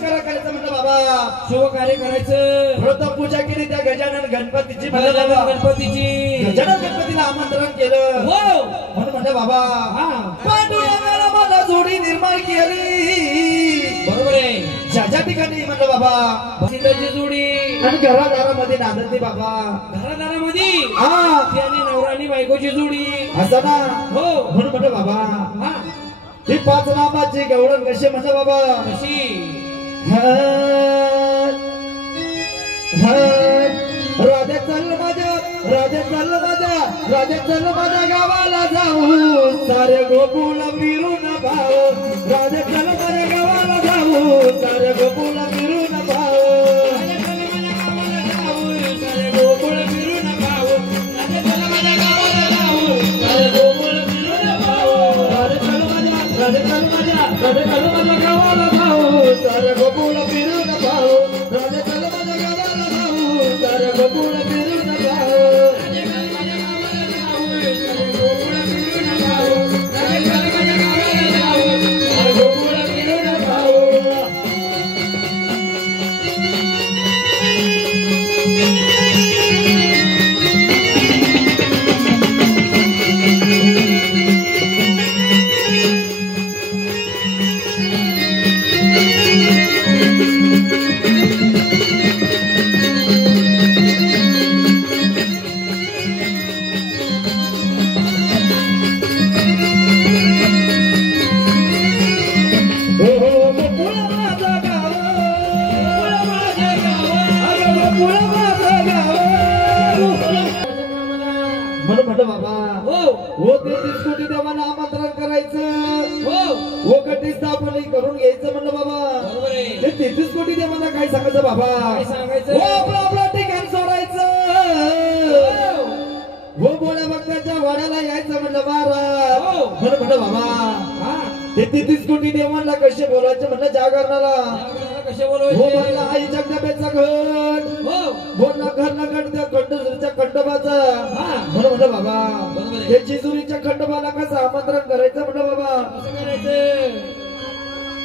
कार्य करायचं म्हणलं बाबा, शुभ कार्य करायचं. व्रत पूजा केली त्या गजानन गणपतीची, गणपतीची. गजानन गणपतीला आमंत्रण केलं. हो म्हणून म्हणलं बाबा, पांडुरंगाला मला जोडी निर्माण केली. बरोबर आहे. ज्या ठिकाणी म्हणलं बाबा सीताची जोडी आणि घरादारामध्ये नांदती बाबा, घरादारामध्ये हा त्याने नवरा आणि बायकोची जोडी असं ना. हो म्हणून म्हणलं बाबा, हा ही 5 नामाची गवळण कशी म्हणलं बाबा, कशी. राजा चल माझ्या, राजा चल माझ्या, राजा चल माझ्या गावाला जाऊ, सारे गोकुळ फिरून भाऊ. राजा चल माझ्या गावाला जाऊ, सारे गोकुळ फिरून भाऊ. सारे गोकुळ फिरून भाऊ. चल माझ्या गावाला जाऊ, सारे गोकुळ फिरून भाऊ. राजा चल माझ्या, राजा चल माझ्या, राजा चल माझ्या गावाला जाऊ, सारे गोकुळ फिरून भाऊ. राजा चल माझ्या गावाला जाऊ, सारे गोकुळ फिरून भाऊ. म्हणून म्हटलं बाबा, हो 33 कोटी देवांना आमंत्रण करायचं, हो कटी स्थापन करून घ्यायचं म्हणलं बाबा. ते 33 कोटी देवांना काय सांगायचं बाबा, हो आपलं आपलं ठिकाण सोडायचं, हो बोळ्या भक्ताच्या वाड्याला यायचं म्हणलं महाराज. म्हणून म्हटलं बाबा, ते 33 कोटी देवांना कसे बोलायचे म्हणलं जागरणाला. हो म्हणलं आई जगदंबेचा घट, बोलला घरला गणत्या खंडोबाच्या खंडोबाचा. म्हणून म्हटलं बाबा, ते जेजुरीच्या खंडोबाला कसं आमंत्रण करायचं म्हणलं बाबा.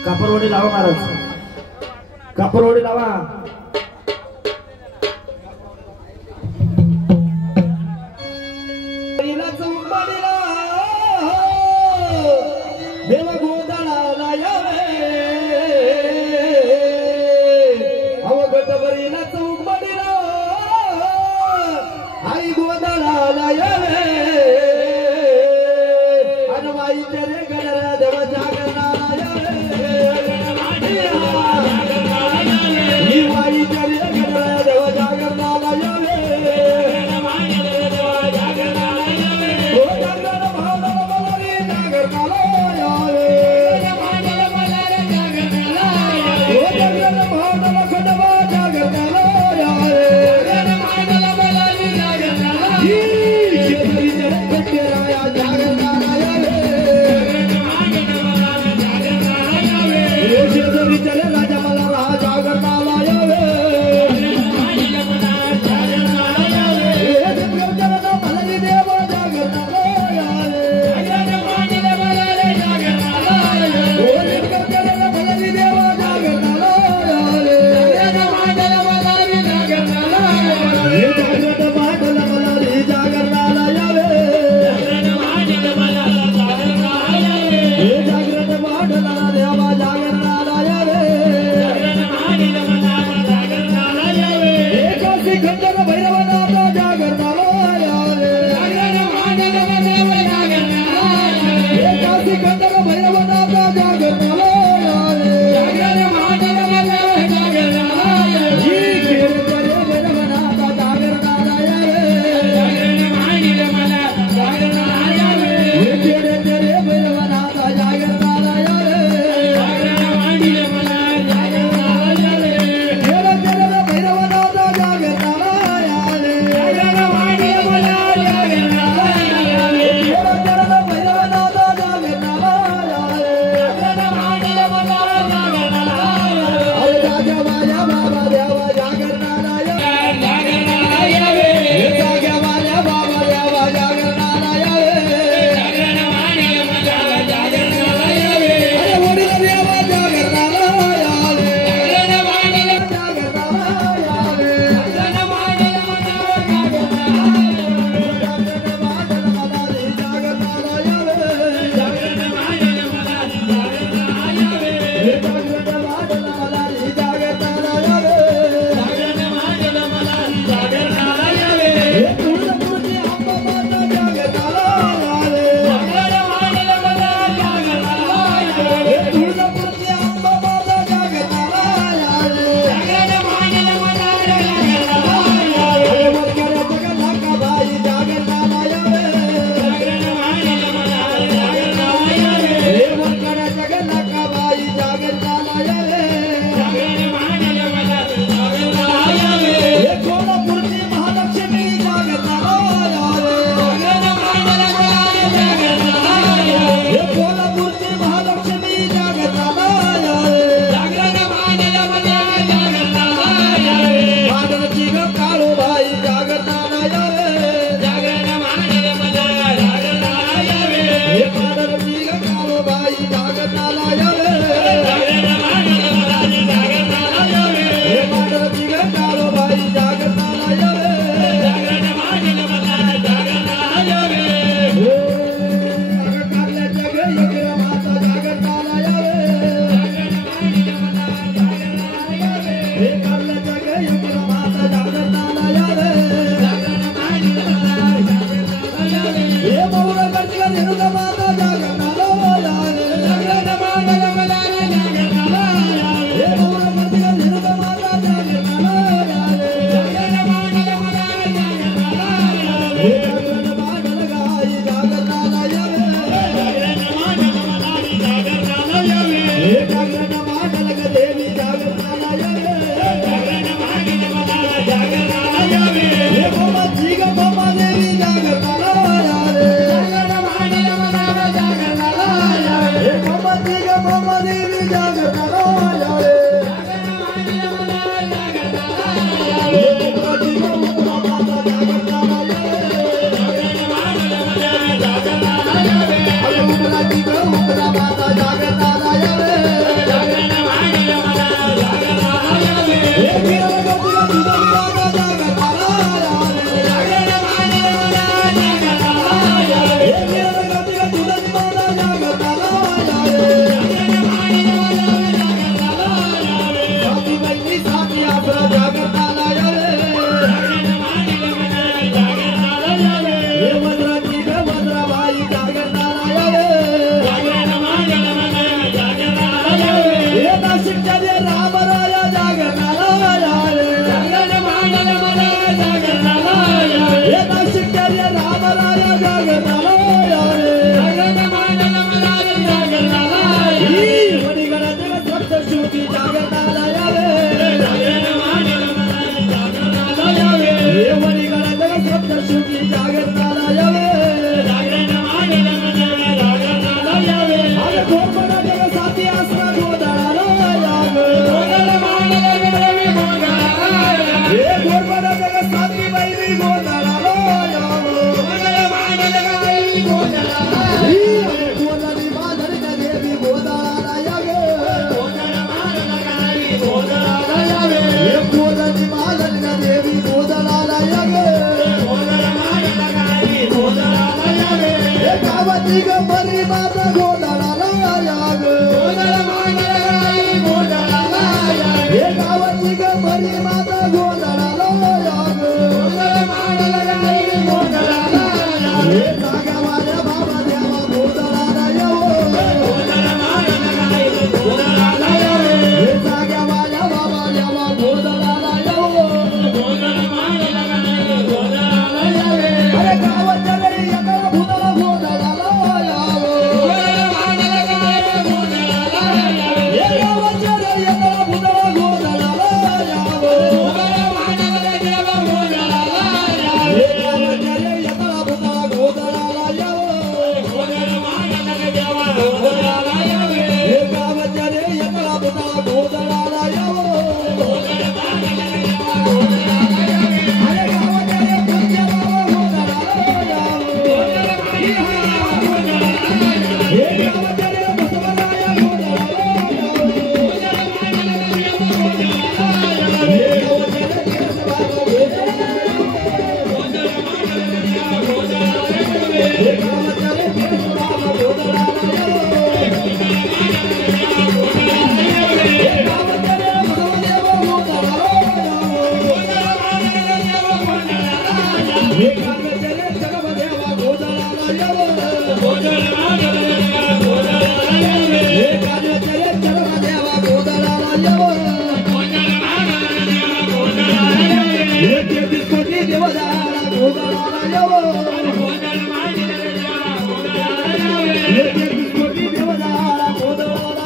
कापरवाडी लावा महाराज, कापरवाडी लावा. देवा गोंधळाला यावे, अवघटभरीला चौकबडीला आई गोंधळाला यावे. अनवाईच्या रे गणरा देवा जागरणाला यावे, ही वाईच्या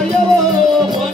Yo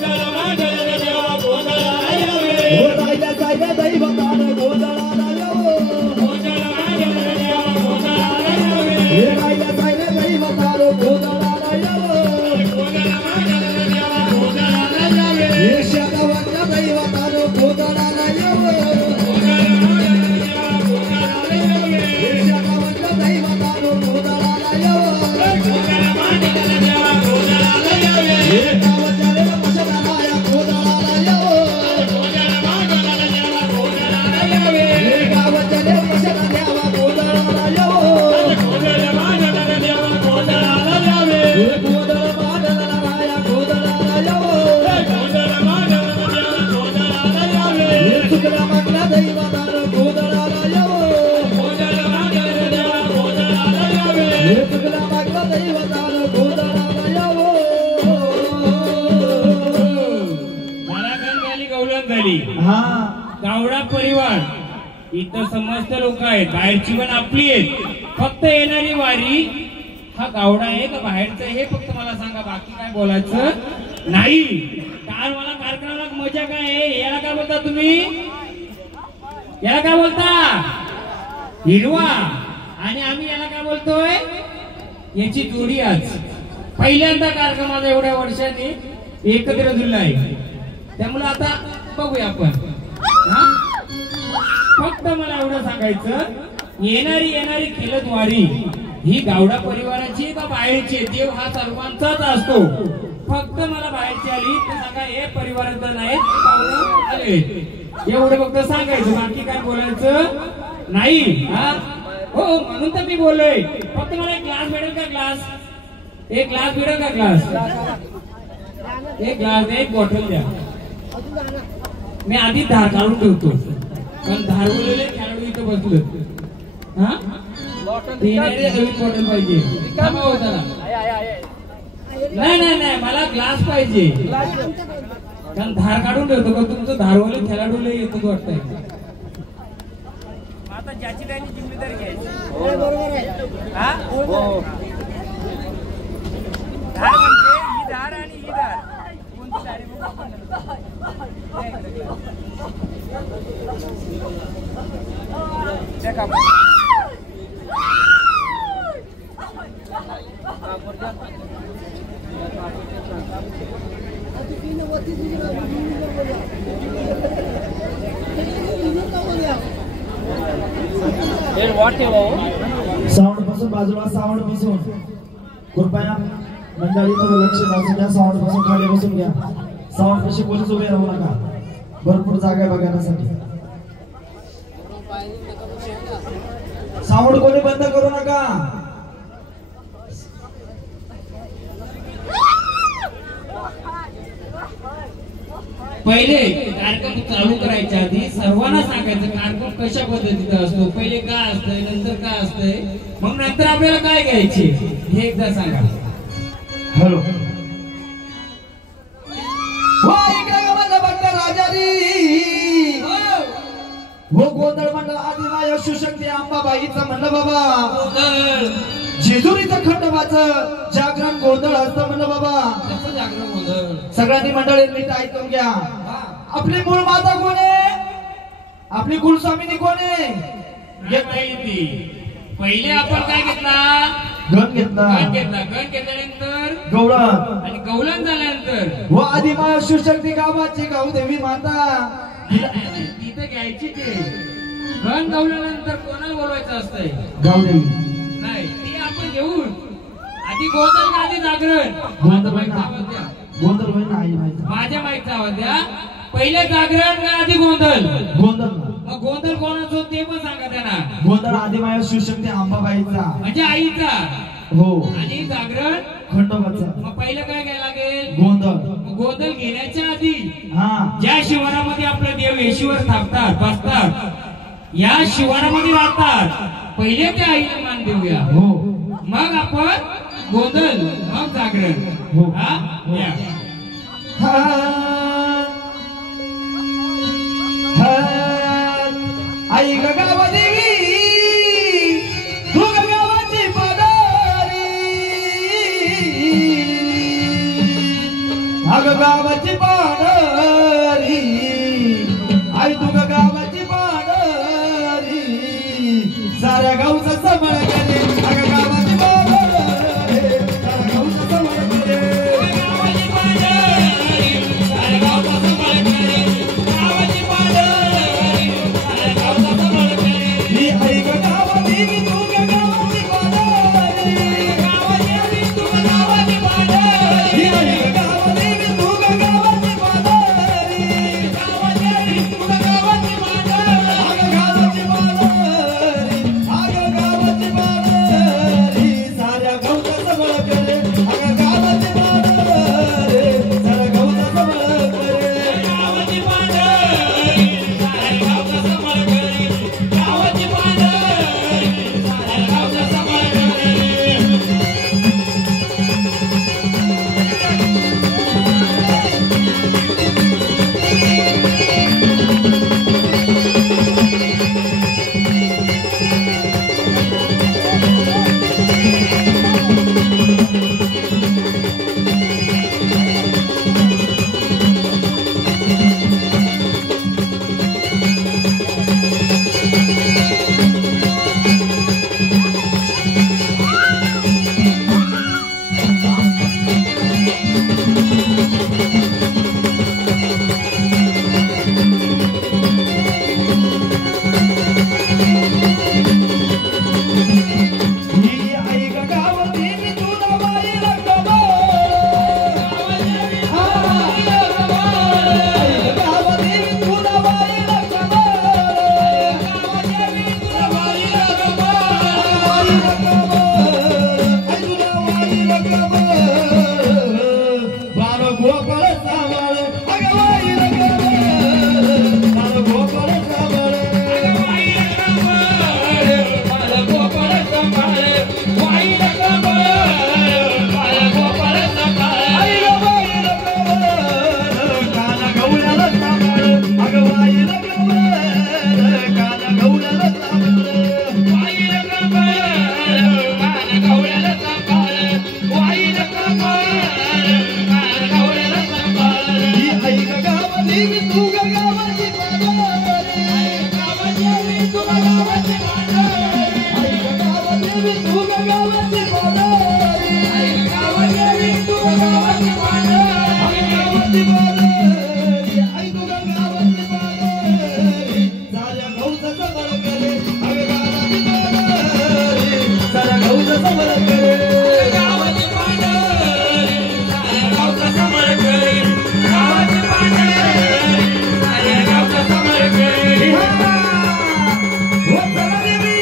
झाली. हा गावडा परिवार इथं समस्त लोक आहेत, बाहेरची पण आपली आहेत. फक्त येणारी वारी हा गावडा आहे का बाहेरचं हे फक्त मला सांगा, बाकी काय बोलायचं नाही. काल मला कार्यक्रमाला मजा काय आहे, याला काय बोलता तुम्ही, याला काय बोलता हिरवा, आणि आम्ही याला काय बोलतोय याची जोडी. आज पहिल्यांदा कार्यक्रमाला एवढ्या वर्षांनी एकत्र जुळला आहे, त्यामुळे आता बघूया आपण. फक्त मला एवढं सांगायचं, येणारी खेळत वारी ही गावडा परिवाराची का बाहेरची, देव हा सर्वांचाच असतो. फक्त मला बाहेरची आली तर सांगा हे परिवाराचं नाही, एवढं फक्त सांगायचं, बाकी काय बोलायचं नाही. हा हो म्हणून तर मी बोललोय. फक्त मला एक ग्लास भेटेल का, ग्लास, एक ग्लास भेटेल का, ग्लास, एक ग्लास, एक बॉटल द्या. मी आधी धार काढून ठेवतो, कारण धारवलेले खेळाडू इथं बसलो. हा बॉटल पाहिजे, नाही नाही नाही मला ग्लास पाहिजे, कारण धार काढून ठेवतो का तुमचं धारवले खेळाडूला येतो वाटतंय. आता ज्याची त्याची जिम्मेदारी घ्यायची. बरोबर आहे. धार म्हणजे ही धार आणि ही धार, कोणती धार साऊंड पासून बाजूला, साऊंड पासून कृपया मंडळी लक्ष द्या. साऊंड पासून खाली बसून घ्या. साऊंड पाशी कोणीच उभे राहू नका, भरपूर जागा आहे बघण्यासाठी. साऊंड कोणी बंद करू नका. पहिले कार्यक्रम चालू करायच्या आधी सर्वांना सांगायचं कार्यक्रम कशा पद्धतीचा असतो, पहिले काय असतंय, नंतर काय असतंय, मग नंतर आपल्याला काय घ्यायचे हे एकदा सांगा. हॅलो हो गोंधळ मंडळ आदिमाय शिवशक्ती अंबाबाईचं म्हणलं बाबा, जेजुरीचं खंडोबाचं जागरण गोंधळ असतं म्हणलं बाबा. जागरण गोंधळ सगळ्यांनी मंडळी नीट ऐकून घ्या. आपली मूळ माता कोण आहे, आपली कुलस्वामिनी कोण आहे, पहिले आपण काय घेतला, गण घेतला. गण घेतल्यानंतर गवळण, आणि गवळण झाल्यानंतर व आदिमाय शिवशक्ती गावाची गावदेवी माता तिथं घ्यायची. ते गण गवल्यानंतर कोणाला बोलवायचं असतंय, गावदेवी नाही, ती आपण घेऊन आधी गोंधळ, आधी जागरण. गोंधळ माझ्या माईकचा आवाज द्या. पहिले जागरण का आधी गोंधळ, गोंधळ. मग गोंधळ कोणाचा ते पण सांगा त्यांना. गोंधळ आदिमाय शिवशक्ती अंबाबाईचा म्हणजे आईचा, हो, आणि जागरण खंडोबाचा. मग पहिलं काय घ्यायला लागेल, गोंधळ. गोंधळ घेण्याच्या आधी हा ज्या शिवारामध्ये आपले देव येशीवर थांबतात, बसतात, या शिवारामध्ये राहतात, पहिले त्या आईला मान देऊया. हो, मग आपण गोंधळ, मग जागरण. हो. आई गावा देवी, तू गावाची पाडारी, अग गावाची पाडारी, आई तू गावाची पाडारी, साऱ्या गावचा सांभाळ केले. अग गावाची पाडारी, साऱ्या गावचा सांभाळ केले. गावाची पाडारी, साऱ्या गावचा सांभाळ केले. गावाची पाडारी, साऱ्या गावचा सांभाळ केले. ही आई गावा देवी, तू गावाची पाडारी, गावाची देवी, तू गावाची पाडारी. ही आई गावा देवी, तू गावाची पाडारी, गावाची देवी, तू गावाची पाडारी. अग गावाची पाडारी, अग गावाची पाडारी. गोपाळ सांभाळ अगं बाई मला गोपाळ सांभाळ अगं बाई मला गोपाळ सांभाळ बाई मला गोपाळ सांभाळ आई ग बाई काना गवळ्याला सांभाळ अगं बाई काना गवळ्याला सांभाळ बाई काना गवळ्याला सांभाळ बाई काना गवळ्याला सांभाळ ही आई ग गावाची मी तू ग गावाची पाडोरी आई गावाची मी तू गावाची पाडोरी आई ग गावाची मी तू ग गावाची पाडोरी आई गावाची मी तू गावाची पाडोरी गावाची पाडोरी आई तू ग गावाची पाडोरी साऱ्या गौचा समर करे अगं गावाची पाडोरी साऱ्या गौचा समर करे गावाची पाडोरी साऱ्या गावचा समर करे गावाची पाडोरी साऱ्या गावचा समर करे हो चला देवी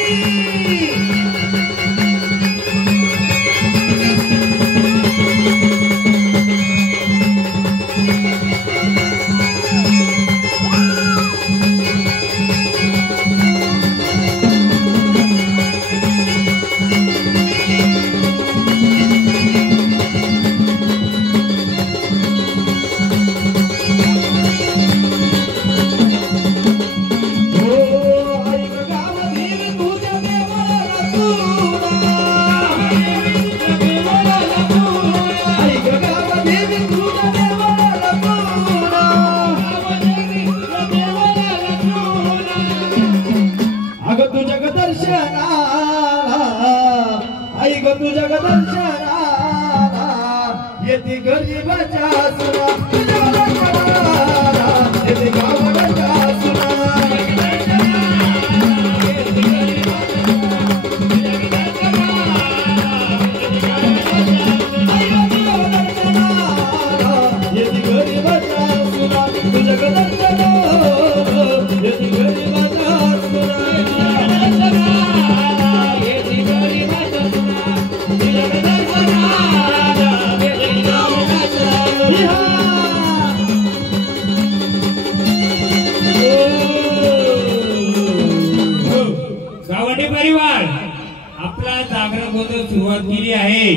आई ग तुझ्या ग दर्शनाला येते गरीबाच्या सुना तुझ्या दर्शनाला येते गावाच्या सुना येते गरीबाच्या सुना तुझ्या ग दर्शनाला येते गरीबाच्या सुना गावंडी परिवार आपला जागरण गोंधळ सुरुवात केली आहे.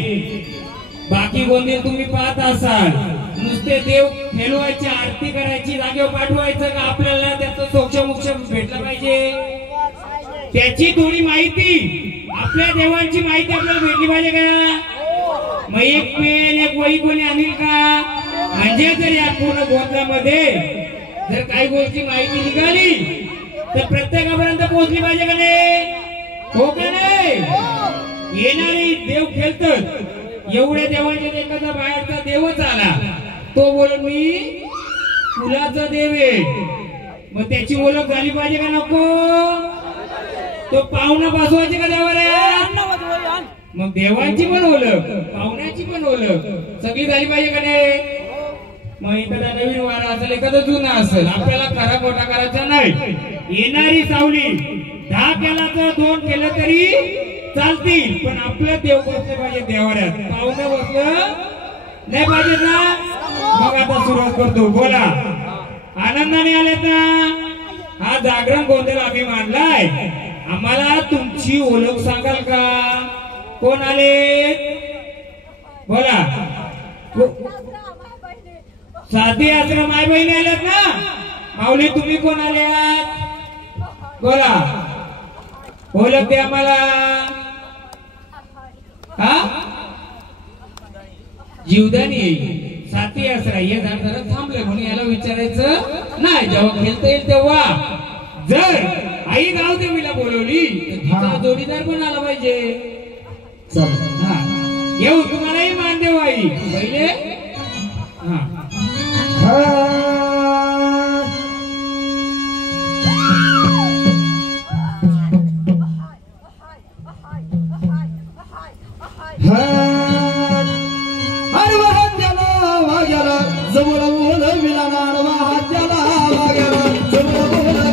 बाकी गोंधळ तुम्ही पाहत असाल नुसते देव खेळवायची आरती करायची जागेवर पाठवायचं का आपल्याला त्याचं सोक्ष भेटलं पाहिजे. त्याची थोडी माहिती आपल्या देवांची माहिती आपल्याला भेटली पाहिजे का. मग एक पेन एक वही कोणी आणील का. म्हणजे जर या पूर्ण गोंधळामध्ये जर काही गोष्टी माहिती निघाली तर प्रत्येकापर्यंत पोहोचली पाहिजे का नाही. हो का नाही. येणारे देव खेळतात एवढ्या देवांच्या एखादा बाहेरचा देवच आला तो बोल मी फुलाचा देव आहे. मग त्याची ओळख झाली पाहिजे का नको. तो पाहुणा बसवायची का देवाला. मग देवांची पण ओळख पाहुण्याची पण ओळख सगळी झाली पाहिजे का नाही. मग एखादा नवीन वारा असेल एखादा जुना असेल आपल्याला खरा खोटा करायचा नाही. येणारी सावली 10 केला तर 2 केलं तरी चालतील पण आपलं देव बसले पाहिजे देवाऱ्यात. पाहुणं बसलं नाही पाहिजे ना. मग आता सुरुवात करतो. बोला आनंदाने आलेत ना. हा जागरण गोंधळ आम्ही मांडलाय. आम्हाला तुमची ओळख सांगाल का. कोण आले बोला. साधी आश्रम आई बहिणी आल्यात ना. माऊली तुम्ही कोण आल्यात बोला. ओळख द्या मला. हा जीवदानी येईल साथी आसरा हे झाड जरा थांबले म्हणून याला विचारायचं नाही. जेव्हा खेळता येईल तेव्हा जर आई गावदेवीला बोलवली तर तिचा जोडीदार पण आला पाहिजे. येऊ तुम्हालाही मान देऊ आई पहिले. अरे वाहत्याला वाग्याला जवळ बोलविला नाड वाहत्याला वाग्याला जवळ बोलविला.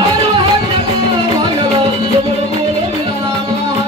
अरे वाहत्याला वाग्याला जवळ बोलविला नाड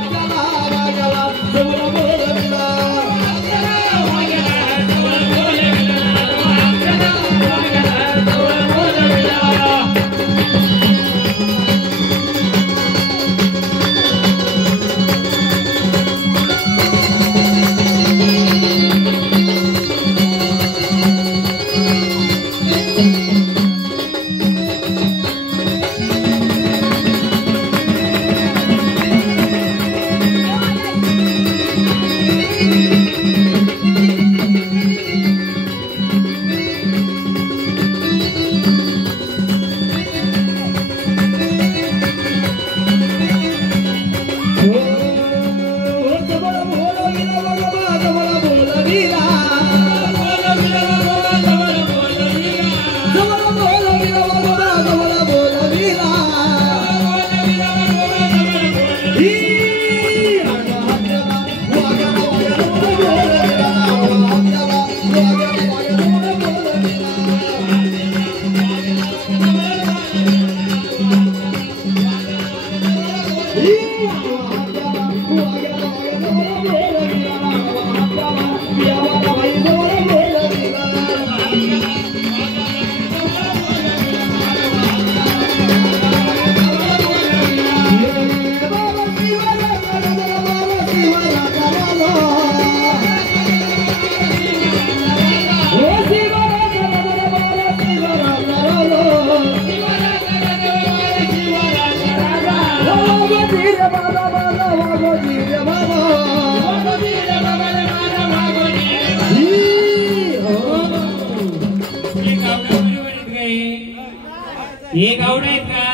हे गावडे आहेत का?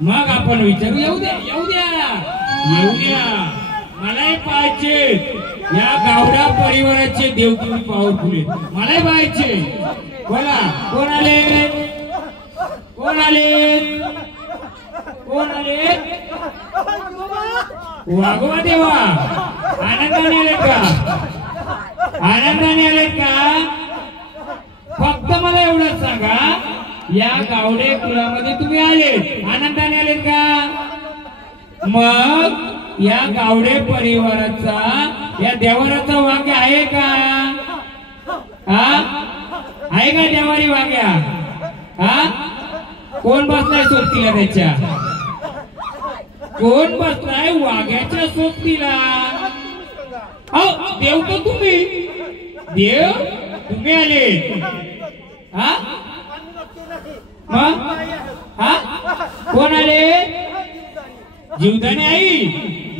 मग आपण विचारू. येऊ द्या येऊ द्या येऊ द्या. मलाही पाहायचे या गावडा परिवाराचे देव तुम्ही पॉवरफुल मलाही पाहायचे. बोला कोण आले कोण आले कोण आले? वाघोबा देवा आनंदाने आलेत का? आनंदाने आलेत का? फक्त मला एवढंच सांगा या गावडे कुलामध्ये तुम्ही आले आनंदाने आलेत का? मग या गावडे परिवाराचा या देवाराचा वाक्य आहे का? हा आहे का देवारी वाक्या? हा कोण बसलाय सोबतीला त्याच्या? कोण बसलाय वाघ्याच्या सोबतीला? अहो देव तर तुम्ही देव तुम्ही आले. हा मग हा कोण आले? जीवदानी आई.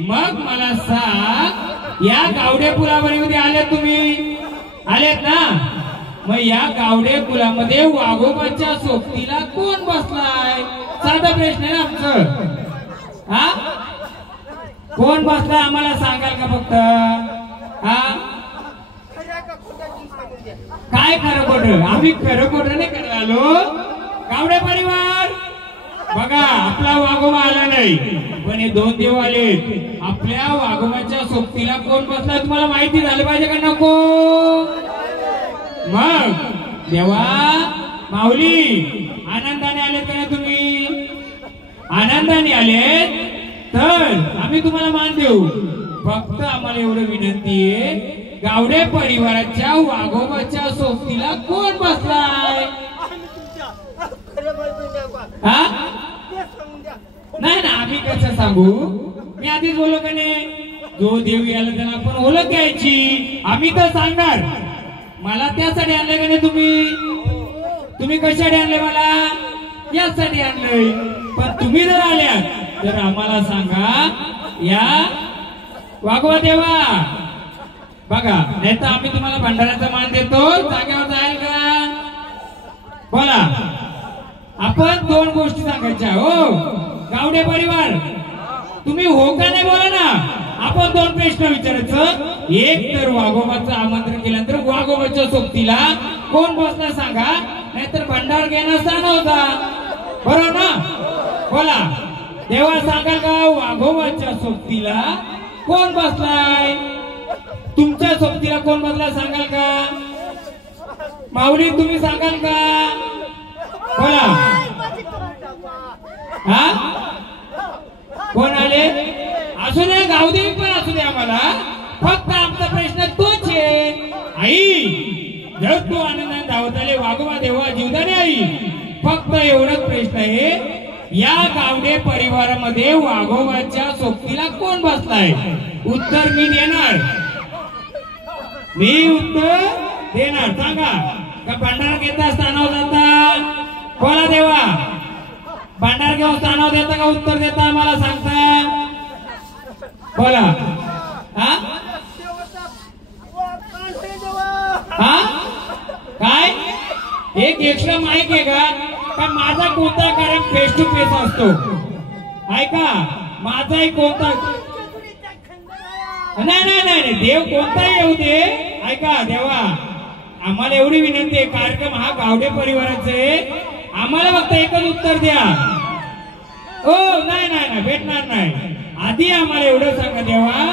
मग मला सांग या गावडे कुलामध्ये आले तुम्ही आलेत ना? मग या गावडे कुलामध्ये वाघोबाच्या सोबतीला कोण बसलाय? साधा प्रश्न आहे आमचं. हा कोण बसलाय आम्हाला सांगाल का फक्त? हा काय खरं खोटं? आम्ही खरं खोटं नाही करायला आलो. गावडे परिवार बघा आपला वाघोबा आला नाही पण हे दोन देव आले. आपल्या वाघोबाच्या सोबतीला कोण बसला तुम्हाला माहिती झालं पाहिजे का नको? मग देवा माऊली आनंदाने आलेत का तुम्ही? आनंदाने आलेत तर आम्ही तुम्हाला मान देऊ. फक्त आम्हाला एवढं विनंती आहे गावडे परिवाराच्या वाघोबाच्या सोबतीला कोण बसलाय? हा नाही ना आम्ही कसं सांगू? मी आधीच बोललो का नाही? जो देव याला त्यांना आपण ओळख घ्यायची. आम्ही तर सांगणार. मला त्यासाठी आणलं का नाही तुम्ही? तुम्ही कशासाठी आणले मला? यासाठी आणलंय. पण तुम्ही जर आल्या तर आम्हाला सांगा या वाघोबा देवा बघा नाही तर आम्ही तुम्हाला भंडाऱ्याचा मान देतो. जागेवर जाईल का? बोला. आपण दोन गोष्टी सांगायच्या. हो गावडे परिवार तुम्ही हो का नाही बोला ना. आपण दोन प्रश्न विचारायचं. एक तर वाघोबाचं आमंत्रण केल्यानंतर वाघोबाच्या सोबतीला कोण बसला सांगा. नाहीतर भंडार घेण्याचा नव्हता. बरोबर ना? बोला देवा सांगाल का वाघोबाच्या सोबतीला कोण बसलाय? तुमच्या सोबतीला कोण बसला सांगाल का? माऊली तुम्ही सांगाल का? बोला. हा कोण आले? असू दे गावदेवी पण असू दे आम्हाला. फक्त आमचा प्रश्न तोच आहे आई जर तू आनंदाने धावत आले वाघोबा देवा जीवदाने आई. फक्त एवढाच प्रश्न आहे या गावडे परिवारामध्ये वाघोबाच्या सोबतीला कोण बसलाय? उत्तर मी देणार. मी उत्तर देणार. सांगा का भंडारा घेता स्थानावर जाता? बोला देवा भंडारा घेऊन स्थानावर देता का उत्तर देता आम्हाला सांगता? बोला. हा हा काय एक एक्स्ट्रा माईक आहे का? पण माझा कोणता कार्यक्रम फेस टू फेस असतो. ऐका माझाही कोणता नाही नाही नाही देव कोणताही येऊ दे. ऐका देवा आम्हाला एवढी विनंती आहे कार्यक्रम हा गावडे परिवाराचा आहे. आम्हाला फक्त एकच उत्तर द्या. हो नाही नाही नाही भेटणार नाही. आधी आम्हाला एवढं सांगा देवा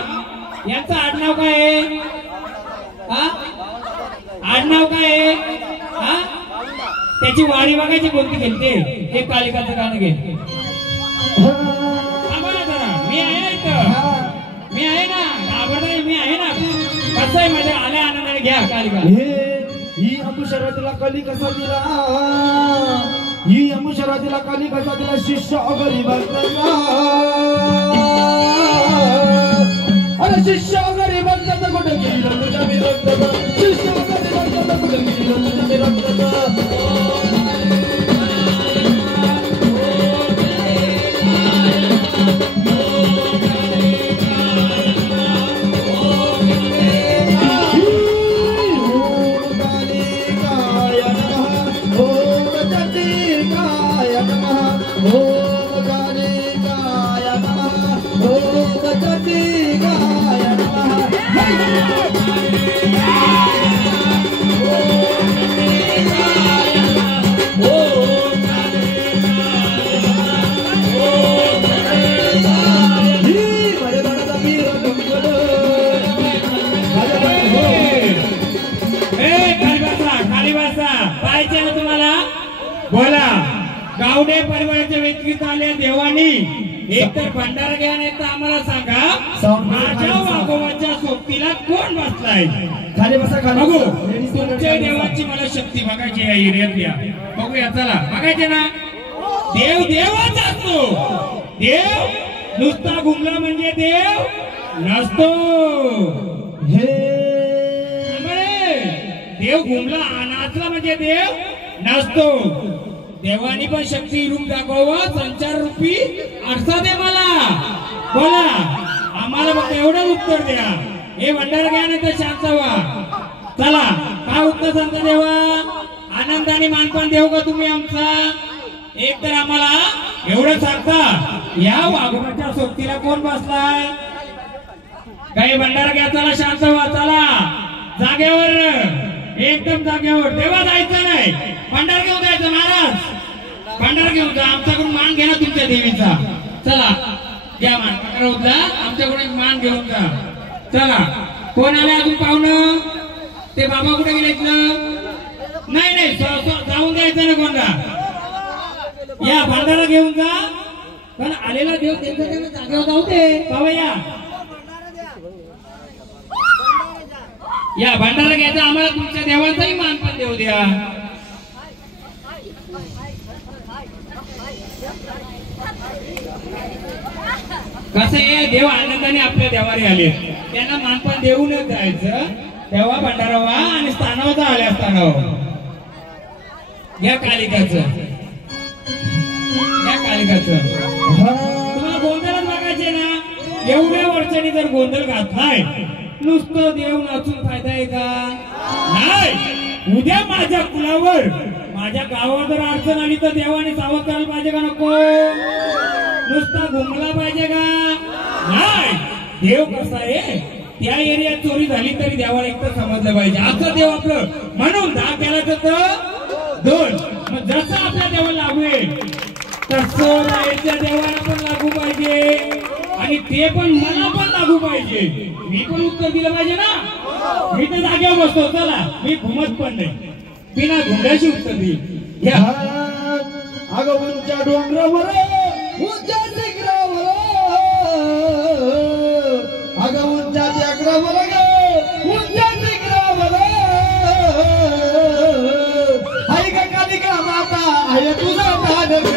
यांचं आडनाव काय आहे? हा आडनाव काय आहे? हा त्याची वारी बघायची कोणती घेते? हे कालिकाचं गाणं घे. आम्हाला जरा मी आहे ना इथं. कसंय माझ्या आल्या आनंदाने घ्या कालिका. ही अमुशरातीला कली कसा दिला, ही अमुशरातीला कली कसा दिला, शिष्य गरीब अरे शिष्य गरीब कुठे गेलं तुझ्या विरोधात, शिष्य गरीब कुठे गेलं तुझ्या विरोधात. बोला. गावडे परिवाराच्या व्यक्तीत आले देवानी एक तर भंडारा घ्या, नाही तर आम्हाला सांगा माझ्या वाघोबाच्या सोबतीला कोण बसलाय. खाली बसा, बघू तुमच्या देवाची मला शक्ती बघायची आहे. एरियात या बघूया, चला बघायचे ना. देव देवच असतो, देव नुसता घुमला म्हणजे देव नसतो. देव घुमला नाचला म्हणजे देव नसतो. देवानी पण शक्ती रूप दाखवावं, संचार रूपी आरसा दे मला. बोला आम्हाला फक्त एवढं उत्तर द्या. हे भंडारा घ्या नाही तर शांत व्हा. चला काय उत्तर सांगता देवा. आनंदाने मानपान देऊ का तुम्ही आमचा. एक तर आम्हाला एवढं सांगता या वाघोबाच्या सोबतीला कोण बसलाय. काही भंडारा घ्या, चला शांत व्हा. चला जागेवर, एकदम जागेवर. तेव्हा जायचं नाही, भंडार घेऊन जायचं. महाराज भंडार घेऊन जा, आमच्याकडून मान घ्या ना तुमच्या देवीचा. चला घ्या मान, भंडारा आमच्याकडून मान घेऊन जा. चला कोण आले अजून पाहुणं. ते बाबा कुठे गेले इथलं. नाही नाही जाऊन द्यायचं ना कोणला. या भंडारा घेऊन जा, पण आलेला देव त्यांच्या जागेवर जाऊ दे. बाबा या भंडारा घ्यायचा, आम्हाला तुमच्या देवाचाही मान पण देऊ द्या. कसं आहे, देव आनंदाने आपल्या देवारी आले, त्यांना मानपान देऊनच जायचं. तेव्हा भंडारा व्हा आणि स्थानावर आल्या स्थानावर. या कालिकाचं, या कालिकाचं तुम्हाला गोंधळच बघायचे ना. एवढ्या वर्षांनी जर गोंधळ घातलाय, नुसतं देव नाचून फायदा आहे का. नाही, उद्या माझ्या कुलावर माझ्या गावात जर अडचण आली तर देवाने सावध करायला पाहिजे का नको. नुसता घुमला पाहिजे का. नाही, देव कसा आहे, त्या एरियात चोरी झाली तरी देवाला एकतर समजलं पाहिजे. असं देव आपलं. म्हणून 10 केला तर 2. मग जसं आपल्या देवाला लागू आहे तसं राहायच्या देवाला पण लागू पाहिजे, आणि ते पण मला पण लागू पाहिजे. मी पण उत्तर दिलं पाहिजे ना. मी तर जागेवर बसतो. चला मी घुमत पण नाही, बिना घुमल्याशी उत्तर देईल. अगं उंच्या डोंगरावर, उंच्या टेकडावर, अगं उंच्या टेकडावर, उंच्या टेकडावर आई ग कालिका माता आहे तुझा दान ग.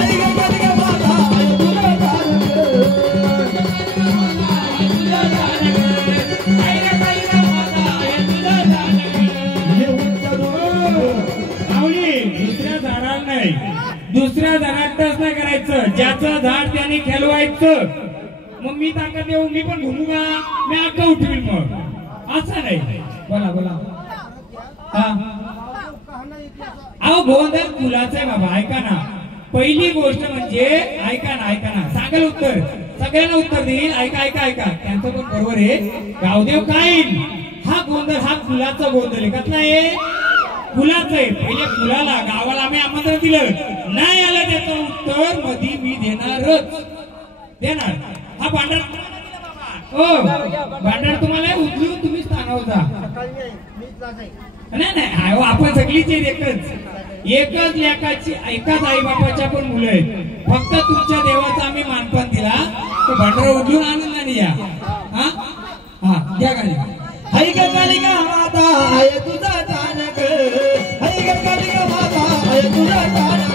आई ग कालिका माता आहे तुझा दान ग. दुसऱ्या झाडातच नाही करायचं, ज्याचं झाड त्याने खेळवायचं. मग मी ताकद देऊ, मी पण घुमू का, मी अक्का उठवील. मग असं नाही. बोला बोला. अहो गोंधळ फुलाचा आहे बाबा. ऐका ना, पहिली गोष्ट म्हणजे ऐका ना, ऐका ना, सांगाल उत्तर, सगळ्यांना उत्तर देईल. ऐका ऐका ऐका, त्यांचं पण बरोबर आहे. गावदेव काय, हा गोंधळ हा फुलाचा गोंधळ आहे. कसला आहे, फुलाचं आहे. पहिले फुलाला गावाला आम्ही आमंत्रण दिलं, नाही आलं त्याचं उत्तर मधी मी देणारच देणार. हा भांडार हो, भांडार तुम्हाला उचलून तुम्ही स्थानावर जा. नाही नाही, आपण सगळीच एकच लेकाची, एकाच आई बापाच्या पण मुलं आहेत. फक्त तुमच्या देवाचा आम्ही मानपान दिला, तो भांडार उचलून आनंदाने या. हा हा, घ्या गाडी. कालिका माता आहे तुझा जाणक हाय ग कालिका माता आहे तुझा जाणक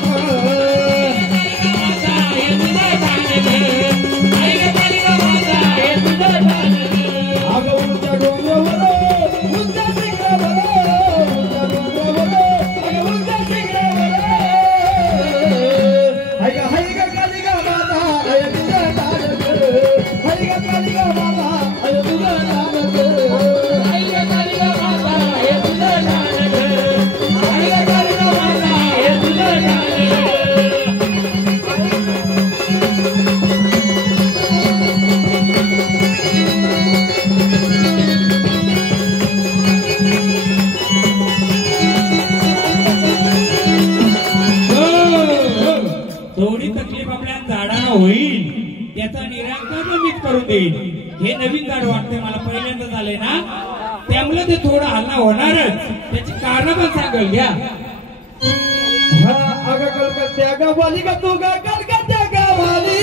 होईल त्याचा निराकरण मीच करून देईल. हे नवीन झाड वाटते मला पहिल्यांदा झाले ना त्यामुळे ते थोडं हल्ला होणारच. त्याची कारण पण सांगेल घ्या. अगं कलकत्त्या गावाली ग तू ग कलकत्त्या गावाली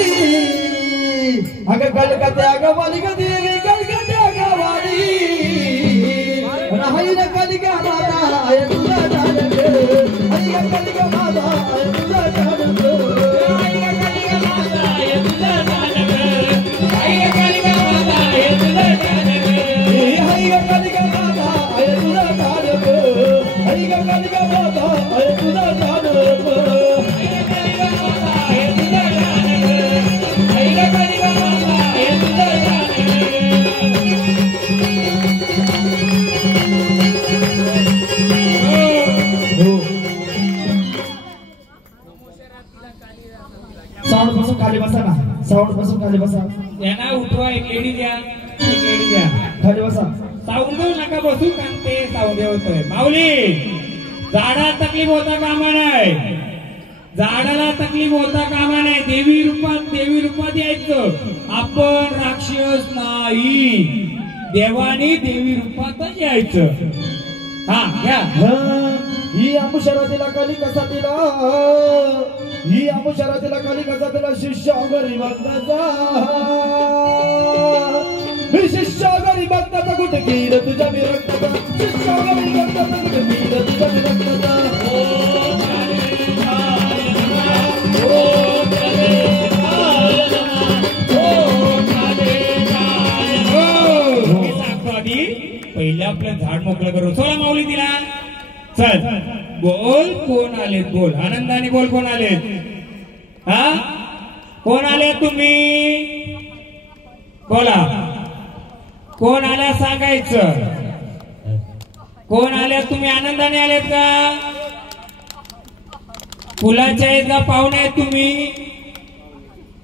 अगं कलकत्त्या गावाली ग देवी कलकत्त्या गावाली राही न कलिका माता आहे तुझा जाणक आई ग कलिका माता आहे तुझा जाणक साऊंड बसून खाली बसा. यांना उठवा. एक लेडी द्या. एक लेडी द्या. खाली बसा. साऊंड देऊ नका बसू कारण ते साऊंड होतोय. माऊली झाडाला तकलीफ होता कामा नाही. झाडाला तकलीफ होता कामा नाही. देवी रूपात यायचं. आपण राक्षस नाही. देवानी देवी रूपातच यायचं. हा घ्या. ही आमुषरातीला काली कसा दिला ही आमुषरातीला काली कसा दिला शिष्य गरीब भक्ताचा शिष्य गरीब भक्ताचा कुठे कीर तुझ्या विरक्ताचा शिष्य गरीब भक्ताचा कुठे कीर तुझ्या विरक्ताचा पहिलं आपलं झाड मोकळं करू. सोळा माऊली दिला. चल बोल कोण आलेत बोल. आनंदाने बोल कोण आलेत. हा कोण आले तुम्ही बोला. कोण आल्या सांगायचं. कोण आल्या तुम्ही आनंदाने आलेत का. फुलाच्या आहेत का पाहुणे आहेत तुम्ही.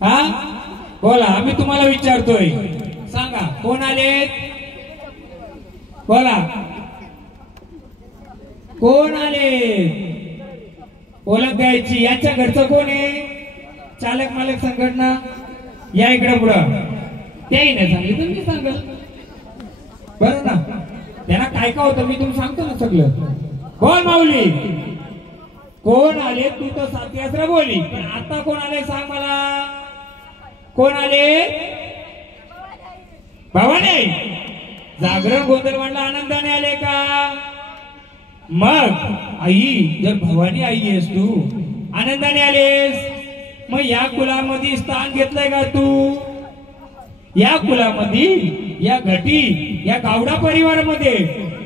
हा बोला. आम्ही तुम्हाला विचारतोय. सांगा कोण आलेत बोला. कोण आले ओळख द्यायची. याच्या घरचं कोण आहे. चालक मालक संघटना या इकडे पुढं. त्याही नाही सांगितलं मी सांगल बरं ना. त्यांना काय का होतं मी तुम्ही सांगतो ना सगळं. कोण माऊली कोण आले. तू तर साथी बोली पण आता कोण आले सांग मला. कोण आले भावाने. जागरण गोंधळ म्हणला आनंदाने आले का. मग आई जर भवानी आई आहेस तू आनंदाने आलेस मग या कुलामध्ये स्थान घेतलंय का तू. या कुलामध्ये या घटी या गावडा परिवारामध्ये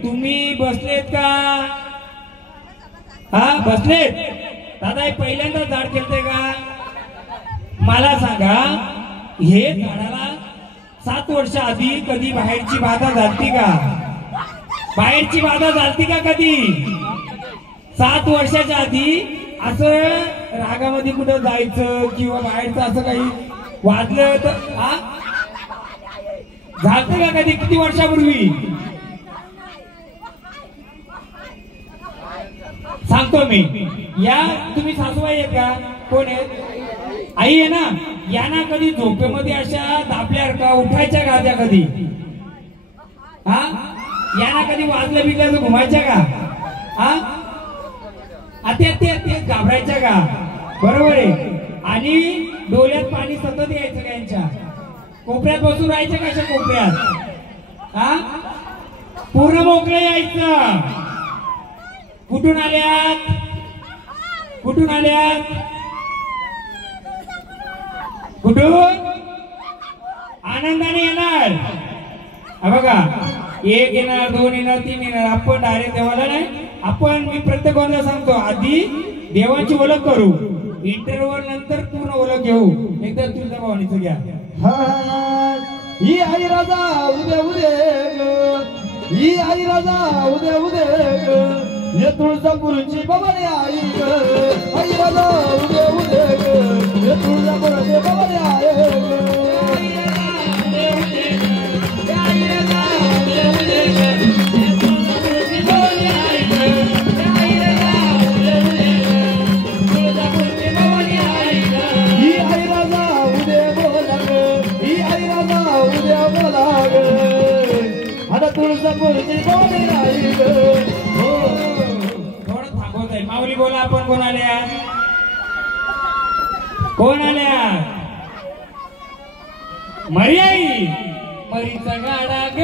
तुम्ही बसलेत का. हा बसलेत. दादा हे पहिल्यांदा झाड केलते का मला सांगा. हे झाडाला 7 वर्ष आधी कधी बाहेरची बाधा झालती का. बाहेरची बाधा झालती का कधी. 7 वर्षाच्या आधी असं रागामध्ये कुठं जायचं किंवा बाहेरचं असं काही वाजलं तर हा झालतं का कधी. किती वर्षापूर्वी सांगतो मी. या तुम्ही सासूबाई आहेत का. कोण आहेत. आई आहे ना. यांना कधी झोपेमध्ये अशा दाबल्या का उठायच्या का त्या कधी. हा यांना कधी वाजल्या बिजल्याचं घुमायच्या का. हा ते घाबरायच्या का. बरोबर आहे. आणि डोळ्यात पाणी सतत यायचं का यांच्या. कोपऱ्यात बसून राहायचं का अशा कोपऱ्यात. हा पूर्ण मोकळे यायचं. कुठून आल्यात? कुठून आल्यात? कुठून? आनंदाने येणार. हा बघा, एक येणार, दोन येणार, तीन येणार. आपण डायरेक्ट देवाला नाही. आपण मी प्रत्येक गोंधळ सांगतो, आधी देवाची ओळख करू, इंटरव्हल नंतर पूर्ण ओळख घेऊ. एकदा तुझ्या भावानीचं घ्या. ही आई राजा उदे उदे ग, ही आई राजा उदे उदे ग, हे तुळजापूरची भवानी आई ग. आई राजा उदे उदे ग, हे तुळजापूरची भवानी आई ग. तुळजापूरची भवानी आई ग. थोडं थांबवत आहे. माऊली बोला, आपण कोण आल्या? कोण आल्या? मरी आई. मरीचा गाडा ग.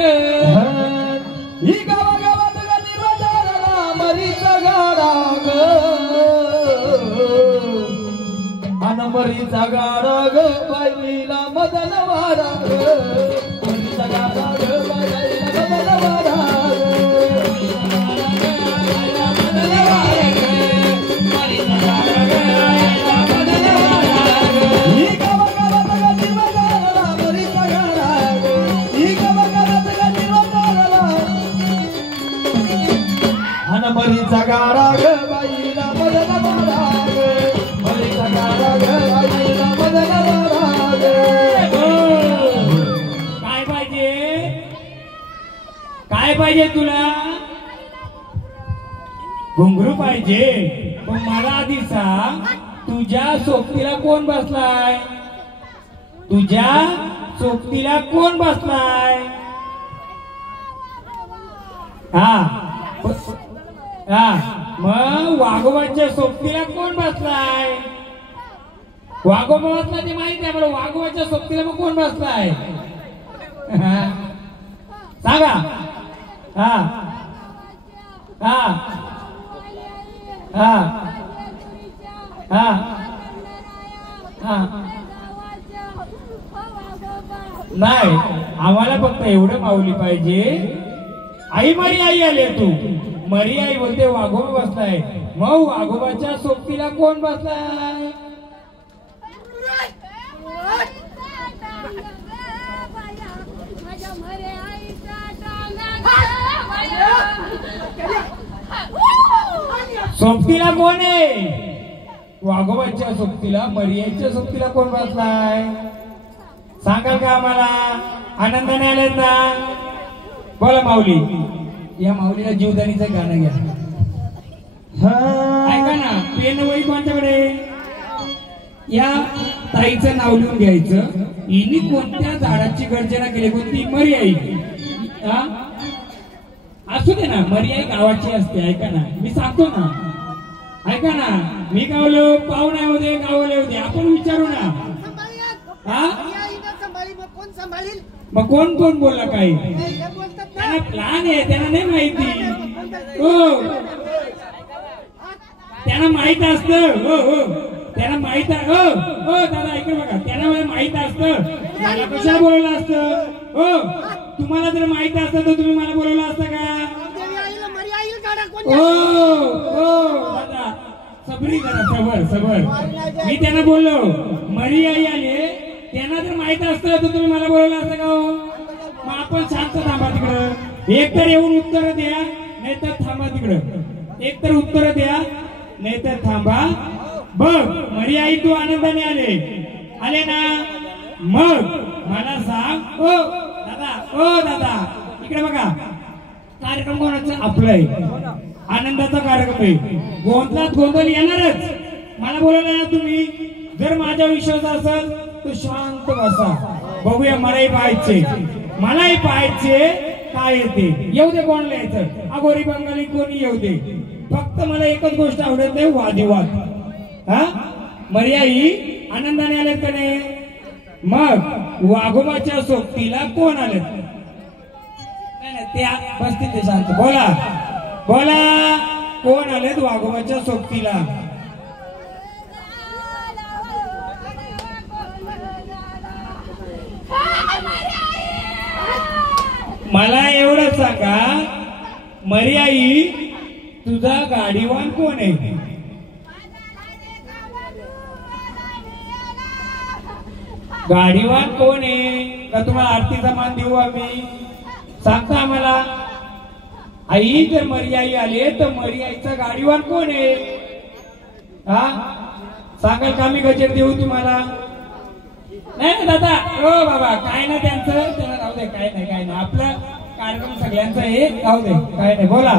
ही गावागावात गाणी बाजाराला मरीचा गाडा ग. अन मरीचा गाडा ग, बाईला मदन वाडा ग. मरीचा गाडा ग, बाईला मदन वाडा ग. ही गावागावात गाणी बाजाराला मरीचा गाडा ग. ही गावागावात गाणी बाजाराला अन मरीचा गाडा ग, बाईला मदन वाडा ग. मरीचा गाडा ग, बाईला मदन वाडा ग. काय पाहिजे? काय पाहिजे तुला? घुंगरू पाहिजे. पण मला आधी सांग, तुझ्या सोबतीला कोण बसलाय? तुझ्या सोबतीला कोण बसलाय? हा हा, मग वाघोबाच्या सोबतीला कोण बसलाय? वाघोबा बसला ते माहिती आहे मला. वाघोबाच्या सोबतीला मग कोण बसलाय? सांगा. हा हा हा हा हा. नाही, आम्हाला फक्त एवढं माऊली पाहिजे. आई मरी आई आले. तू मरी आई बोलते वाघोबा बसलाय. मग वाघोबाच्या सोबतीला कोण बसलाय? सोबतीला कोण आहे? वाघोबाच्या सोबतीला, मरियाच्या सोबतीला कोण बसलाय? सांगाल का आम्हाला? आनंदाने आलेत ना? बोला माऊली. या माऊलीला जीवदानीचं गाणं घ्या. ऐका ना, पेन वही कोणत्याकडे? या ताईचं नाव लिहून घ्यायचं. हिने कोणत्या झाडाची गर्जना केली? कोणती? मरी आई. असू दे ना, मरी आई गावाची असते. ऐका ना, मी सांगतो ना. ऐका ना, मी गावलो पाहुणा होते, गावले होते. आपण विचारू ना. हा, मग कोण कोण बोलला? काही त्यांना लहान आहे, त्यांना नाही माहिती. हो, त्यांना माहित असतं. हो हो, त्यांना माहित आहे. हो हो दादा, ऐका बघा, त्यांना माहित असतं. मला कशाला बोलवलं असतं? हो, तुम्हाला जर माहित असतं तर तुम्ही मला बोलवलं असतं का? हो हो दादा, सबरी जरा, सबर सबर. मी त्यांना बोललो मरी आई आले. त्यांना जर माहित असतं तर तुम्ही मला बोलवलं असतं का? हो, मग आपण शांत थांबा तिकडं. एक तर येऊन उत्तर द्या, नाहीतर थांबा तिकडं. एक तर उत्तर द्या, नाहीतर थांबा. बघ मरी आई, तू आनंदाने आले ना? मग मला सांग. ओ दादा, ओ दादा, इकडे बघा. कार्यक्रम कोणाचा? आपला आहे. आनंदाचा कार्यक्रम आहे. गोंधळात गोंधळ येणारच. मला बोलवलं ना तुम्ही. जर माझ्या विश्वास असेल तर शांत बसा. बघूया, मलाही पाहायचे काय येते. येऊ दे, कोणाला यायचं? अगोरी बंगाली कोणी येऊ दे. फक्त मला एकच गोष्ट आवडत नाही, वादिवाद. हा, मरी आई आनंदाने आले का नाही? मग वाघोबाच्या सोबतीला कोण आले? त्या बसतील ते शांत. बोला बोला, कोण आलेत वाघोबाच्या सोबतीला? मला एवढं सांगा, मर्याई तुझा गाडीवान कोण आहे? गाडीवान कोण आहे? का तुम्हाला आरतीचा मान देऊ आम्ही? सांगता आम्हाला. आई जर मर्याई आले तर मर्याईचा गाडीवान कोण आहे? हा सांगाल का? मी गजेर देऊ तुम्हाला? नाही ना दादा, हो बाबा, काय ना त्यांचं त्यांना राहू दे. काय नाही आपला कार्यक्रम सगळ्यांचा हे राहू दे. काय नाही, बोला.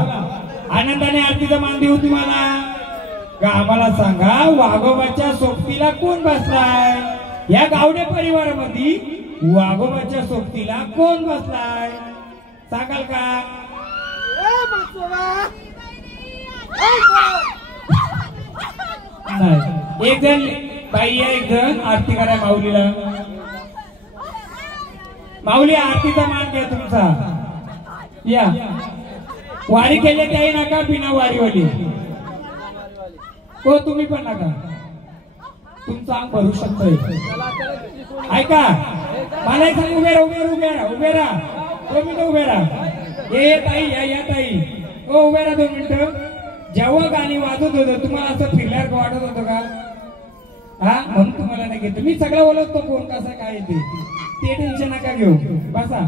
आनंदाने आरतीचा मान देऊ तुम्हाला. का आम्हाला सांगा, वाघोबाच्या सोबतीला कोण बसलाय? या गावडे परिवारामध्ये वाघोबाच्या सोबतीला कोण बसलाय? सांगाल का? नाही. एक जण बाई आहे, एक जण आरती करा माऊलीला. माऊली आरतीचा मान घ्या तुमचा. या वारी केले त्याही नका, बिना वारीवाली हो तुम्ही पण नका. तुमचा अंग भरू शकतोय. ऐका, मला एक सांग, उभे राहा 2 मिनिटं उभे राहा. ये ताई, या ताई, हो उभे राहा 2 मिनिटं. जेव्हा गाणी वाजत होतं तुम्हाला असं फिरल्यावर वाटत होतं का? हा, म्हणून तुम्हाला नाही घेतो मी. सगळं बोलतो कोण कसं काय ते टेन्शन नका घेऊ. बसा.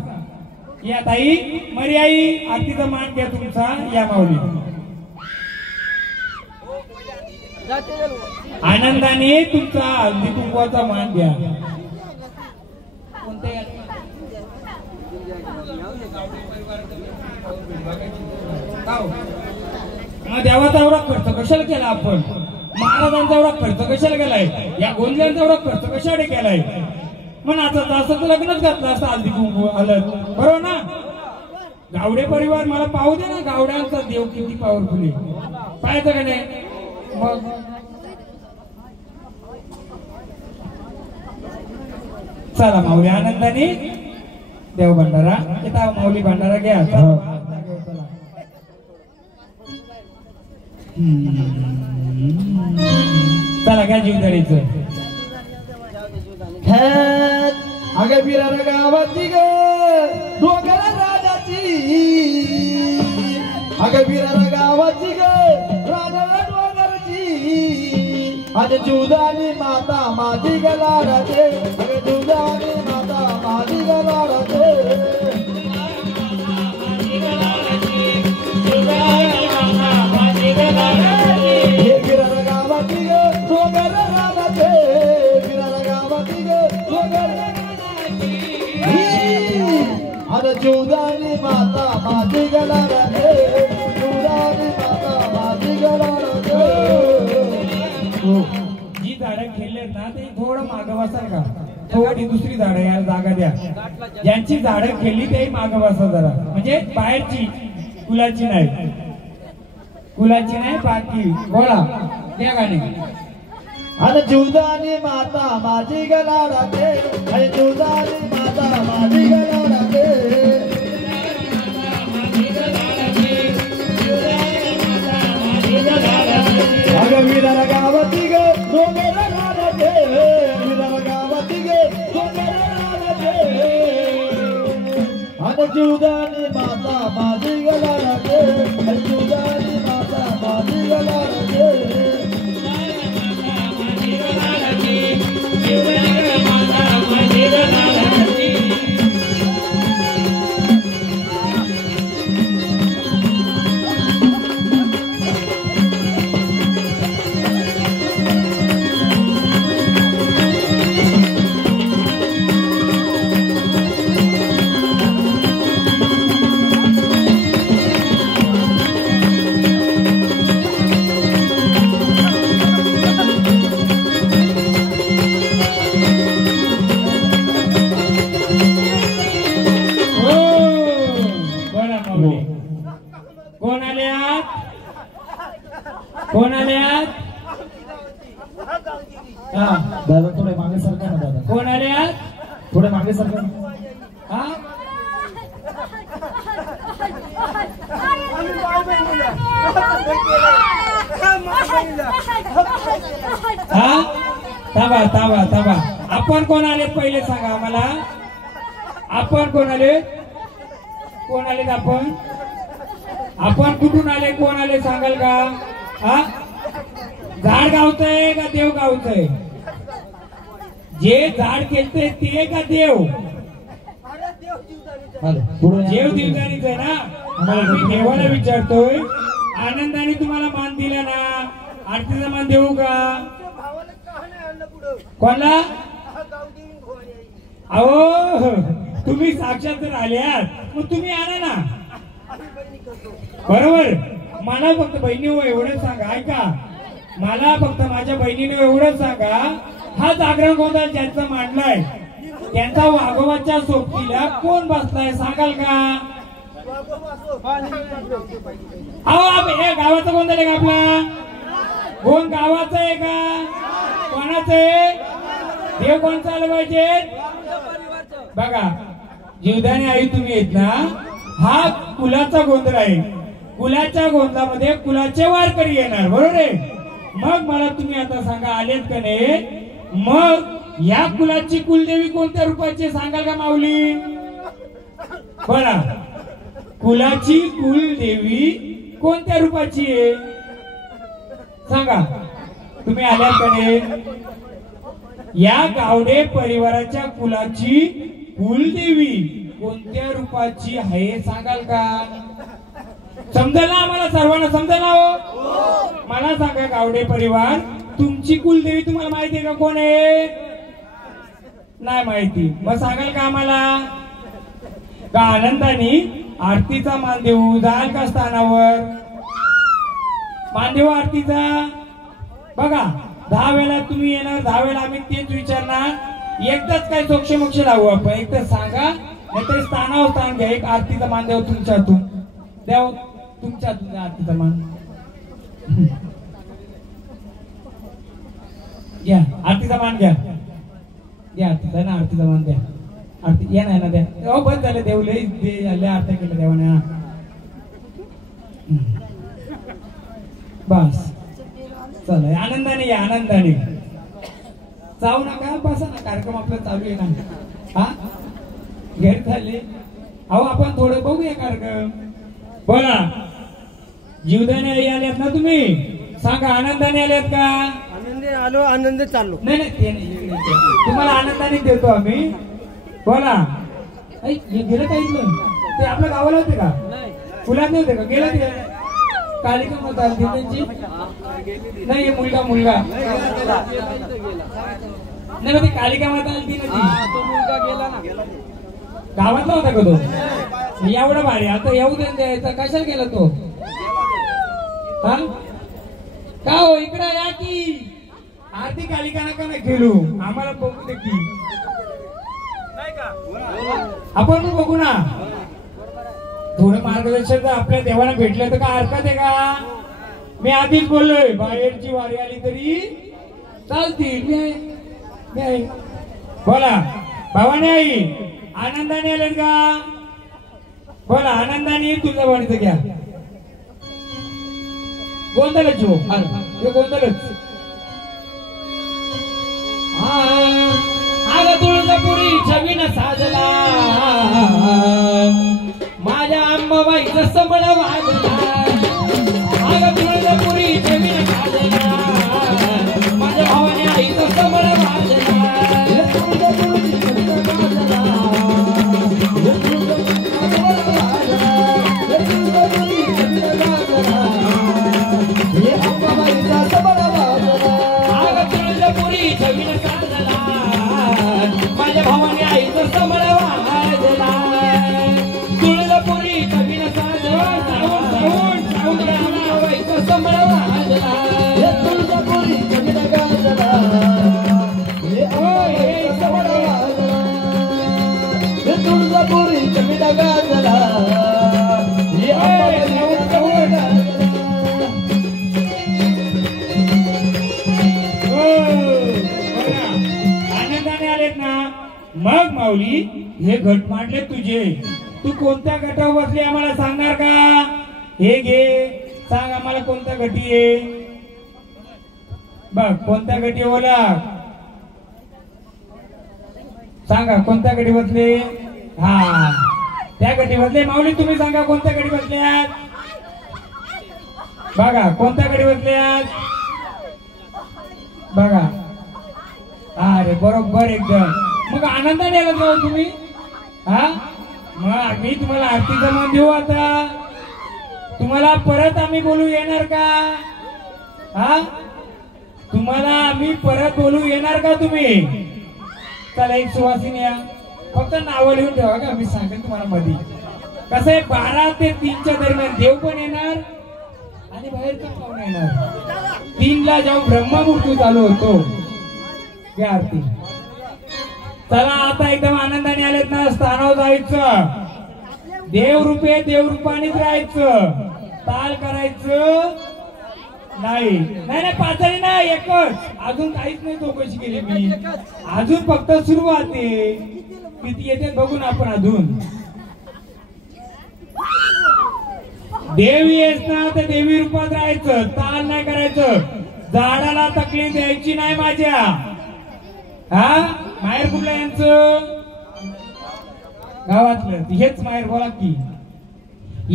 या ताई, मर्याई आरतीचा मान घ्या तुमचा. या माऊली, आनंदाने तुमचा हळदी कुंकवाचा मान घ्या. मग देवाचा एवढा खर्च कशाला केला आपण? महाराजांचा एवढा खर्च कशाला केलाय? या गोंधळांचा एवढा खर्च कशाला केलाय? मग आता असं तर लग्नच घातलं असं हळदी कुंकू आलं, बरोबर ना? गावडे परिवार मला पाहू दे ना, गावड्यांचा देव किती पॉवरफुल आहे. पाहायचं का नाही? मग चला माऊली, आनंदाने देव भंडारा येता. माऊली भंडारा घ्या. चला घ्या जीवदारीचं. अगं बिरार गावाची ग डोंगर राजाची, अगं बिरार गावाची ग राजा डोंगरची. अगं जुदानी माता माझी गलाडाचे, अगं जुदानी माता माझी गलाडाचे. हे बिरार गावाची ग डोंगर राजाचे, बिरार गावाची ग डोंगर. अरे जुदानी माता माझी गलाडाचे, जुदानी माता माझी गलाडाचे. जी झाडं खेळलेत ना ते थोडं मागं बसाल का? थोडी दुसरी झाडं याला जागा द्या. ज्यांची झाडं खेळली तेही मागं बसा जरा. म्हणजे बाहेरची, कुलाची नाही, कुलाची नाही, बाकी. बोला, त्या गाणे. अरे जुदानी माता माझी गलाडाचे, अरे जुदानी माता माझी गलाडाचे. अगं विरार गावाची ग डोंगर राजाचे, विरार गावाची ग डोंगर राजाचे. अरे जुदानी माता माझी गलाडाचे, अरे जुदानी माता माझी गलाडाचे. कोण आल्यात? हा दादा थोडे मागे सरका ना दादा. कोण आल्यात? थोडे मागे सरका. हा हा थांबा थांबा थांबा आपण कोण आले पहिले सांगा आम्हाला आपण कोण आले आपण आपण कुठून आले कोण आले सांगाल का हा झाड गावचंय का देव गावचंय जे झाड केलते ते का देव देव दिवसानीच आहे ना मी देवाला विचारतोय आनंदाने तुम्हाला मान दिला ना आरतीचा मान देऊ का कोणला अहो तुम्ही साक्षात जर आल्यात मग तुम्ही आणा ना बरोबर मला फक्त बहिणी एवढंच सांगा ऐका मला फक्त माझ्या बहिणीने एवढंच सांगा हा जागरण गोंधळ ज्यांचा मांडलाय त्यांचा वाघोबाच्या सोबतीला कोण बसलाय सांगाल का अहो हे गावाचा गोंधळ आहे का आपला कोण गावाचं आहे का कोणाचं आहे देव कोण चालवायचे बघा जीवदानी आई तुम्ही येत ना हा कुलाचा गोंधळ आहे कुलाच्या गोंधळामध्ये कुलाचे वारकरी येणार बरोबर आहे मग मला तुम्ही आता सांगा आलेत का नाही मग या कुलाची कुलदेवी कोणत्या रूपाची सांगाल का माऊली बघा कुलाची कुलदेवी कोणत्या रूपाची आहे सांगा तुम्ही आल्यात का नाही या गावडे परिवाराच्या कुलाची कुलदेवी कोणत्या रूपाची आहे सांगाल का समजेल ना आम्हाला सर्वांना समजेल ना हो मला सांगा गावडे परिवार तुमची कुलदेवी तुम्हाला माहिती आहे का कोण आहे नाही माहिती मग सांगाल का आम्हाला का आनंदाने आरतीचा मान देऊ जाल का स्थानावर मान देऊ आरतीचा बघा 10 वेळा तुम्ही येणार 10 वेळा आम्ही तेच विचारणार एकदाच काय सोक्ष मोक्ष लावू आपण एकदा सांगा नाहीतर स्थानावर स्थान घ्या एक आरतीचा मान देऊ तुमच्या हातून देव तुमच्या हातून आरतीचा मान घ्या आरतीचा मान घ्या आरतीचा ना आरतीचा मान द्या आरती या नाही ना द्या बंद झाले देव लय आरती केलं देवाने बस चला आनंदाने या आनंदाने जाऊ नका बसा ना कार्यक्रम आपला चालू आहे ना हा घरी झाले अहो आपण थोडं बघूया कार्यक्रम बोला जीवदाने आई आल्यात ना तुम्ही सांगा आनंदाने आल्यात का आनंदी आलो आनंद चाललो नाही नाही ते नाही तुम्हाला आनंदाने देतो आम्ही बोला गेलं काही ते आपल्या गावाला होते का फुलात नव्हते का गेलं ते कालिका माता त्यांची नाही मुलगा नाही ती कालिका माता आली ना गावातला होता का तो एवढा भारी आता येऊ द्यायचा कशाला गेला तो हा का हो इकडे या की आरती कालिका नका नाही खेळू आम्हाला बघू दे की आपण पण बघू ना थोडं मार्गदर्शन आपल्या देवाला भेटलं तर काय हरकत आहे का मी आधीच बोललोय बाहेरची वारी आली तरी चालतील बोला भावाने आई आनंदाने आले का बोला आनंदाने तुझ्या वाणीचं घ्या गोंधळच हो हे गोंधळच आग तुळजापुरी छबीन साजला माझ्या अंबाबाईचं सबळ वाजला आग तुळजापुरी छबीन साजला माझ्या भावाने आईचं सबळ वाजला माझ्या भावाने आईचं सबळ वाजला तुळजापुरी छबीन साजला आईचं सबळ वाजला तुळजापुरी छबीन गाजला तुळजापुरी छबीन गाजला आनंदाने आलेत ना मग माऊली हे घट मांडले तुझे तू कोणत्या गटावर बसले आम्हाला सांगणार का हे घे सांग आम्हाला कोणत्या गटी आहे बघ कोणत्या गटी ओला सांगा कोणत्या गटी बसले हा त्या गटी बसले माऊली तुम्ही सांगा कोणत्या गटी बसल्यात बघा कोणत्या गटी बसल्यात बघा अरे बरोबर एकदम मग आनंदाने आलात जाऊ तुम्ही हा मग मी तुम्हाला आरतीचा मान देऊ आता तुम्हाला परत आम्ही बोलू येणार का हा तुम्हाला आम्ही परत बोलू येणार का तुम्ही चला एक सुवासिनी या फक्त नाव लिहून ठेवा का मी सांगेन तुम्हाला मध्ये कसं आहे 12 ते 3च्या दरम्यान देव पण येणार आणि बाहेरचा पाहुणा येणार 3ला जेव्हा ब्रह्ममुहूर्त चालू होतो या आरती चला आता एकदम आनंदाने आलेत ना स्थानावर जायचं देवरूपे देवरूपानेच राहायचं ताल करायचं नाही नाही पाचारी नाही एकच अजून काहीच नाही चौकशी केली मी अजून फक्त सुरुवात आहे किती येते बघून आपण अजून देवी येस ना तर देवी रूपात राहायचं ताल नाही करायचं झाडाला तकलीफ द्यायची नाही माझ्या हा माहेर कुठलं यांचं गावातलं हेच माहेर बोला की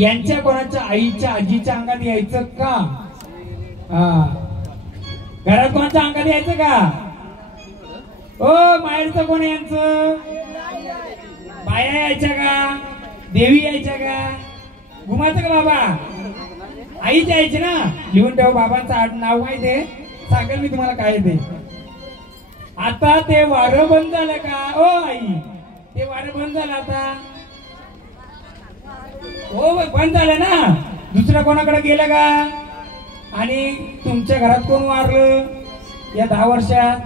यांच्या कोणाच्या आईच्या आजीच्या अंगात यायचं का हा घरात कोणाच्या अंगात यायचं का ओ माहेरचं कोण यांचं बाया यायच्या का देवी यायच्या का घुमाचं का बाबा आईच यायची ना लिहून ठेव बाबांचं नाव माहिती आहे सांगेल मी तुम्हाला काय ते आता ते वारं बंद झालं का ओ आई ते वारं बंद झालं आता हो बंद झालं ना दुसऱ्या कोणाकडे गेलं का आणि तुमच्या घरात कोण वारलं या 10 वर्षात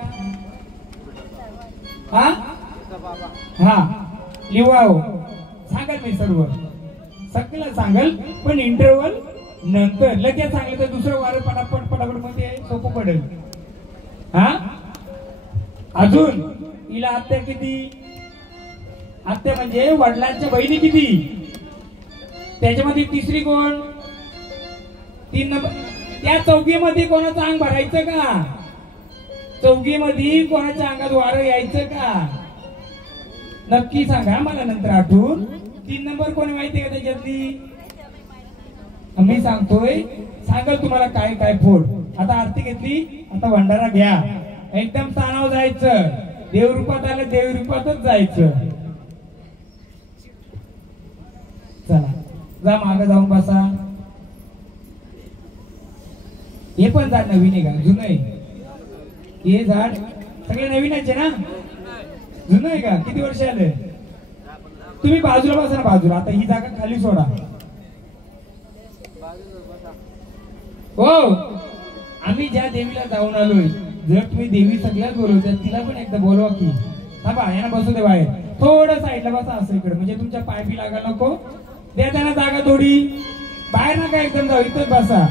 हा हा लिवाओ सांगेल मी सर्व सगळं सांगेल पण इंटरव्हल नंतर लगेच सांगलं तर दुसरं वारं पटापट पटापट मध्ये सोपं पडेल हा अजून हिला आत्या किती आत्या म्हणजे वडिलांच्या बहिणी किती त्याच्यामध्ये तिसरी कोण 3 नंबर त्या चौकीमध्ये कोणाचं अंग भरायचं का चौकीमध्ये कोणाच्या अंगात वारं यायचं का नक्की सांगा मला नंतर आठवून 3 नंबर कोणी माहिती का त्याच्यातली मी सांगतोय सांगल तुम्हाला काय काय फोड आता आरती घेतली आता भंडारा घ्या एकदम स्थानावर जायचं देवरूपात आलं देवरूपातच जायचं चला जा मागे जाऊन बसा हे पण झाड नवीन आहे का जुनं आहे हे झाड सगळे नवीनच आहे ना जुनं आहे का किती वर्ष आले तुम्ही बाजूला बसा ना बाजूला आता ही जागा खाली सोडा हो आम्ही ज्या देवीला जाऊन आलोय जर तुम्ही देवी सगळ्यात बोलवता तिला पण एकदा बोलवा की थांबा यांना बसू दे बाहेर थोडं साईडला बसा असं इकडे म्हणजे तुमच्या पाय बी लागायला नको द्या त्यांना जागा थोडी बाहेर नका एकदम जाऊ इथंच बसा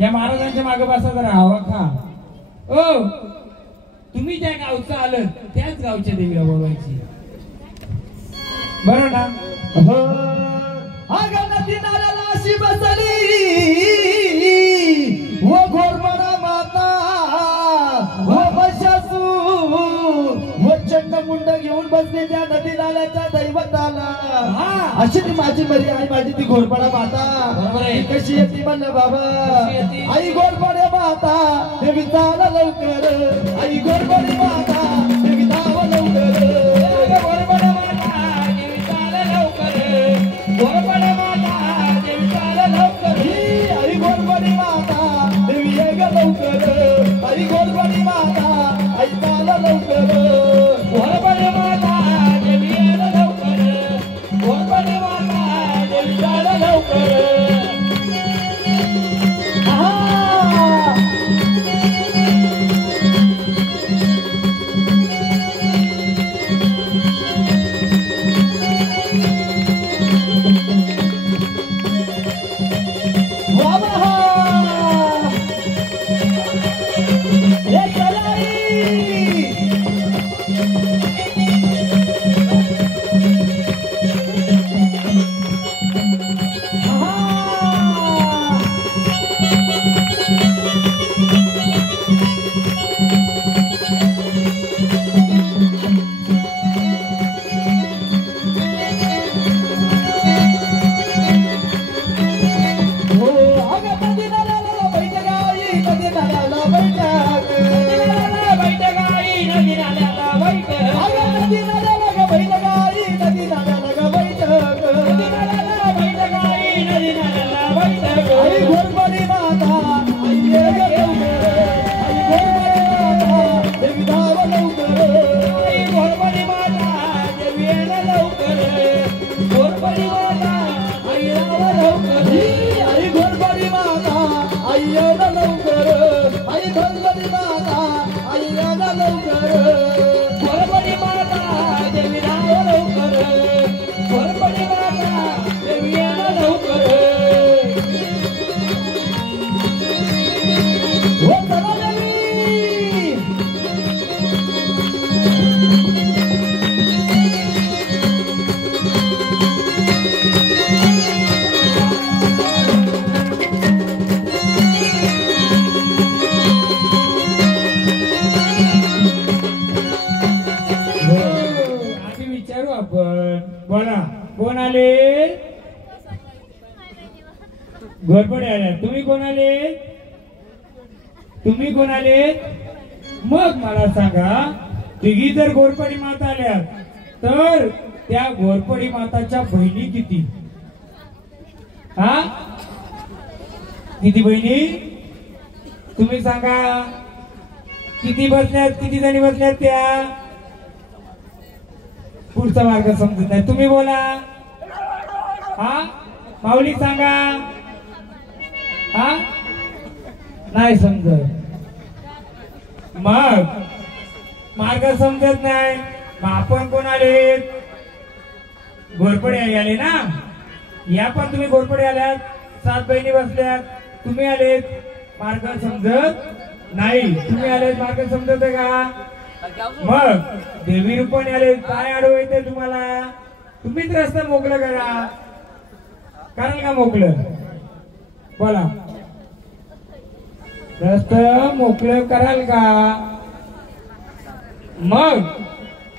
या महाराजांच्या मागे बसा जरा हवा खा ओ तुम्ही ज्या गावचं आलं त्याच गावच्या देवीला बोलवायची बरं ना हो अगं नदी नाल्याला अशी बसली वो घोरमडा माता वो महिषासूर वो चंडमुंड घेऊन बसले त्या नदी नाल्याच्या दैवताला अशी ती माझी मरी आई माझी ती घोरपडा माता ती कशी येते म्हणलं बाबा आई घोरपडे माता देवी चाला लवकर आई घोरपडे माता देवी धावा लवकर घोरपडे माता देवी चाला लवकर घोरपडे माता देवी चाला लवकर आई घोरपडे माता देवी ये ग लवकर आई घोरपडे माता आई चाला लवकर घोरपडे माता देवी ये ग लवकर घोरपडे माता देवी चाला लवकर Ah! घोरपडे आल्या. तुम्ही कोण आले? तुम्ही कोण आले? मग मला सांगा, तिघी जर घोरपडी माता आल्या तर त्या घोरपडी माताच्या बहिणी किती? हा, किती बहिणी? तुम्ही सांगा, किती बसल्यात? किती जणी बसल्यात त्या? पुढचा मार्ग समजत नाही. तुम्ही बोला. हा, माऊली सांगा. हा, नाही समजत. मग मार्ग समजत नाही. मग आपण कोण आले? घोरपडे आले ना. या पण तुम्ही घोरपडे आल्यात. 7 बहिणी बसल्यात. तुम्ही आलेत. मार्ग समजत नाही. तुम्ही आलेत. मार्ग समजत का? मग देवी रूपाने आले. काय आडवं येते तुम्हाला? तुम्हीच रस्ता मोकळं करा. कारण का मोकळं? बोला. रस्ता मोकळं कराल का? मग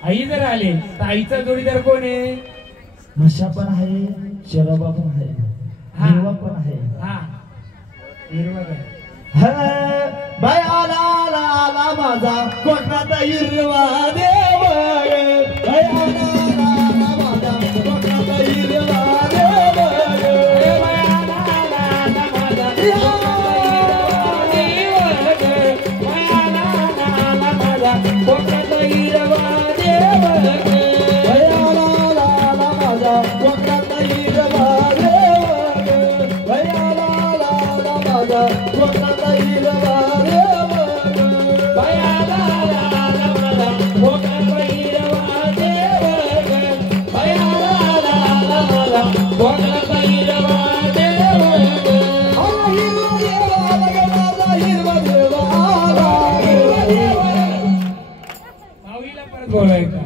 आई जर आले तर आईचा जोडीदार कोण आहे? म्हशा पण आहे, शराबा पण आहे, हिरवा पण आहे. हा, हिरवा आहे. बाय आला आला आला माझा कोकणाचा हिरवा देव. बाय आला आला आला माझा कोकणाचा हिरवा देव. बाय आला आला आला माझा बाय आला आला आला माझा कोकणाचा हिरवा देव. बाय आला आला आला माझा कोकणाचा हिरवा देव. बाय आला आला आला माझा कोकणाचा हिरवा देव. बाय आला आला आला माझा कोकणाचा हिरवा देव. बाय आला आला आला माझा कोकणाचा हिरवा देव. माऊलीला परत बोलवायचं.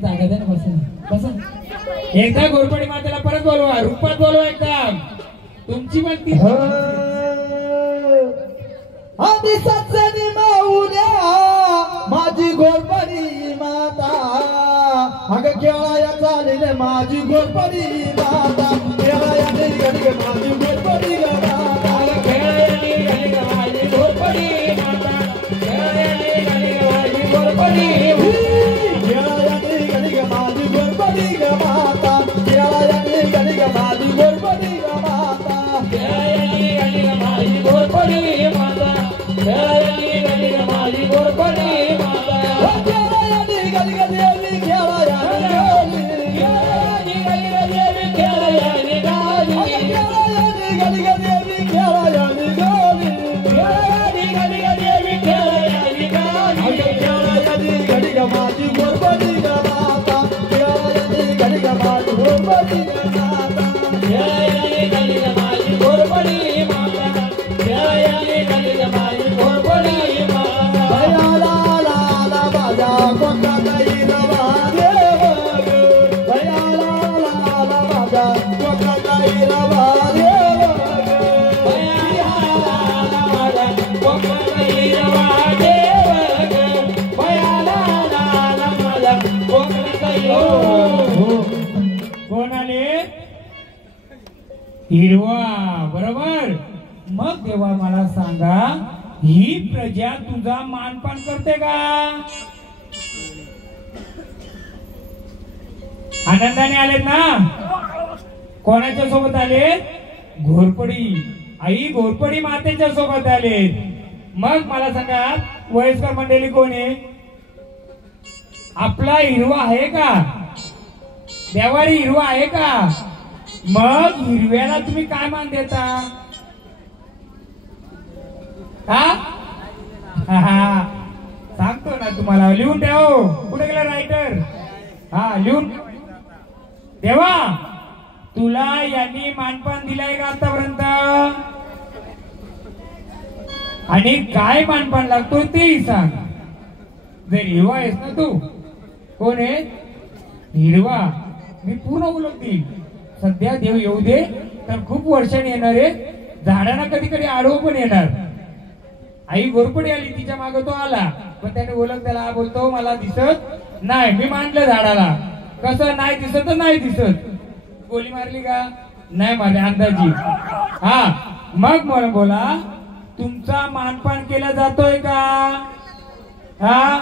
जागा द्या ना, बसा बसा. एकदा घोरपडी मातेला परत बोलवा. रूपात बोलवा एकदम. तुमची पण ती आधी सत्सनी माऊल्या माझी घोरपडी माता. अग केळाया चालेल माझी घोरपडी माता. केळाया निघाली माझी घोरपडी माता. खेळायला निघाली ग माझी घोरपडी माता. खेळायला निघाली ग माझी घोरपडी. केळाया निघाली माझी घोरपडी माता. केळाया निघाली माझी घोरपडी माता. खेळायला निघाली ग माझी घोरपडी माता. खेळायला निघाली ग माझी घोरपडी माता. केळाया निघाली देवी केळाया निघाली. खेळायला निघाली ग देवी खेळायला निघाली. केळाया निघाली देवी केळाया निघाली. खेळायला निघाली ग देवी खेळायला निघाली. केळाया निघाली माझी घोरपडी माता. केळाया निघाली माझी घोरपडी माता. खेळायला निघाली ग माझी घोरपडी माता. खेळायला निघाली ग माझी घोरपडी माता. भयाला लाला माझा कोकणाचा हिरवा देव. भयाला लाला माझा कोकणाचा हिरवा देव. कोण आले? हिरवा. बरोबर. मग देवा मला सांगा, ही प्रजा तुझा मानपान करते का? आनंदाने आलेत ना? कोणाच्या सोबत आले? घोरपडी आई घोरपडी मातेच्या सोबत आले. मग मला सांगा, वयस्कर मंडळी कोण आहे? आपला हिरवा आहे का? देवारी हिरवा आहे का? मग हिरव्याला तुम्ही काय मान देता? हा, सांगतो ना तुम्हाला. लिहून ठेव. कुठे गेला रायटर? हा, लिहून देवा. तुला यांनी मानपान दिलाय का आतापर्यंत? आणि काय मानपान लागतो तेही सांग. जर हिरवा आहेस ना तू, कोण आहे? हिरवा. मी पूर्ण ओळखतील. सध्या देव येऊ दे तर खूप वर्षांनी येणार आहे. झाडांना कधी कधी आडवं पण येणार. आई घोरपडी आली, तिच्या मागे तो आला, पण त्याने ओळख त्याला बोलतो मला दिसत नाही. मी मांडलं झाडाला. कसं नाही दिसत तर नाही दिसत. गोली मारली का? नाही मारली, अंदाजी. हा मग मला बोला, तुमचा मानपान केला जातोय का? हा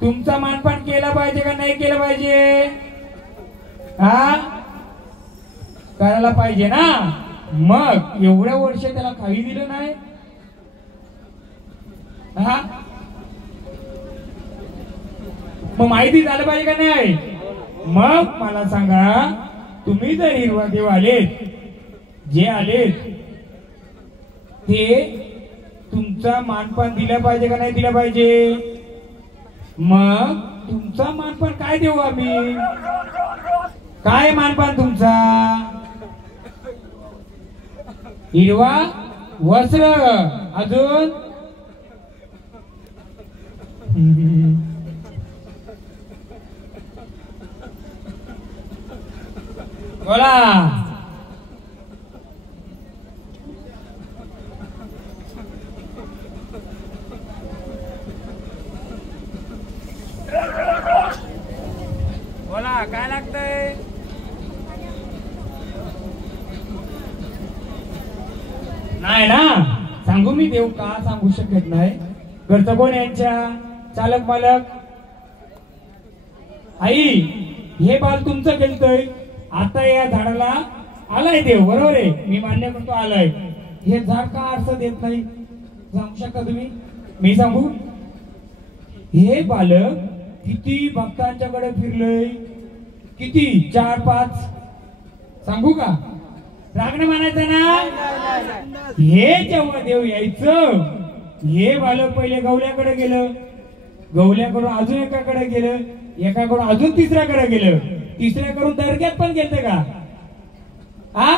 तुमचा मानपान केला पाहिजे का नाही केलं पाहिजे? हा करायला पाहिजे ना. मग एवढ्या वर्ष त्याला काही दिलं नाही. हा मग माहिती झालं पाहिजे का नाही? मग मला सांगा, तुम्ही जर हिरवा देव आलेत, जे आलेत ते तुमचा मानपान दिलं पाहिजे का नाही दिलं पाहिजे? मग तुमचा मानपान काय देऊ आम्ही? काय मानपान तुमचा? हिरवा वस्त्र, अजून बोला. बोला काय लागतंय? नाही ना, सांगू मी देऊ का? सांगू शकत नाही. घरचं कोण यांच्या? चालक मालक? आई, हे बाल तुमचं केलतय. आता या झाडाला आलाय देव, बरोबर आहे, मी मान्य करतो आलाय. हे झाड का आरसा देत नाही? सांगू शकता तुम्ही? मी सांगू? हे बालक किती भक्तांच्याकडे फिरलंय, किती 4-5 सांगू का? रागणं म्हणायचं ना. हे जेव्हा देव यायचं, हे बालक पहिले गवल्याकडे गेलं, गवल्याकडून अजून एकाकडे गेलं, एकाकडून अजून तिसऱ्याकडे गेलं, तिसऱ्याकडून दर्ग्यात पण गेलं का? हा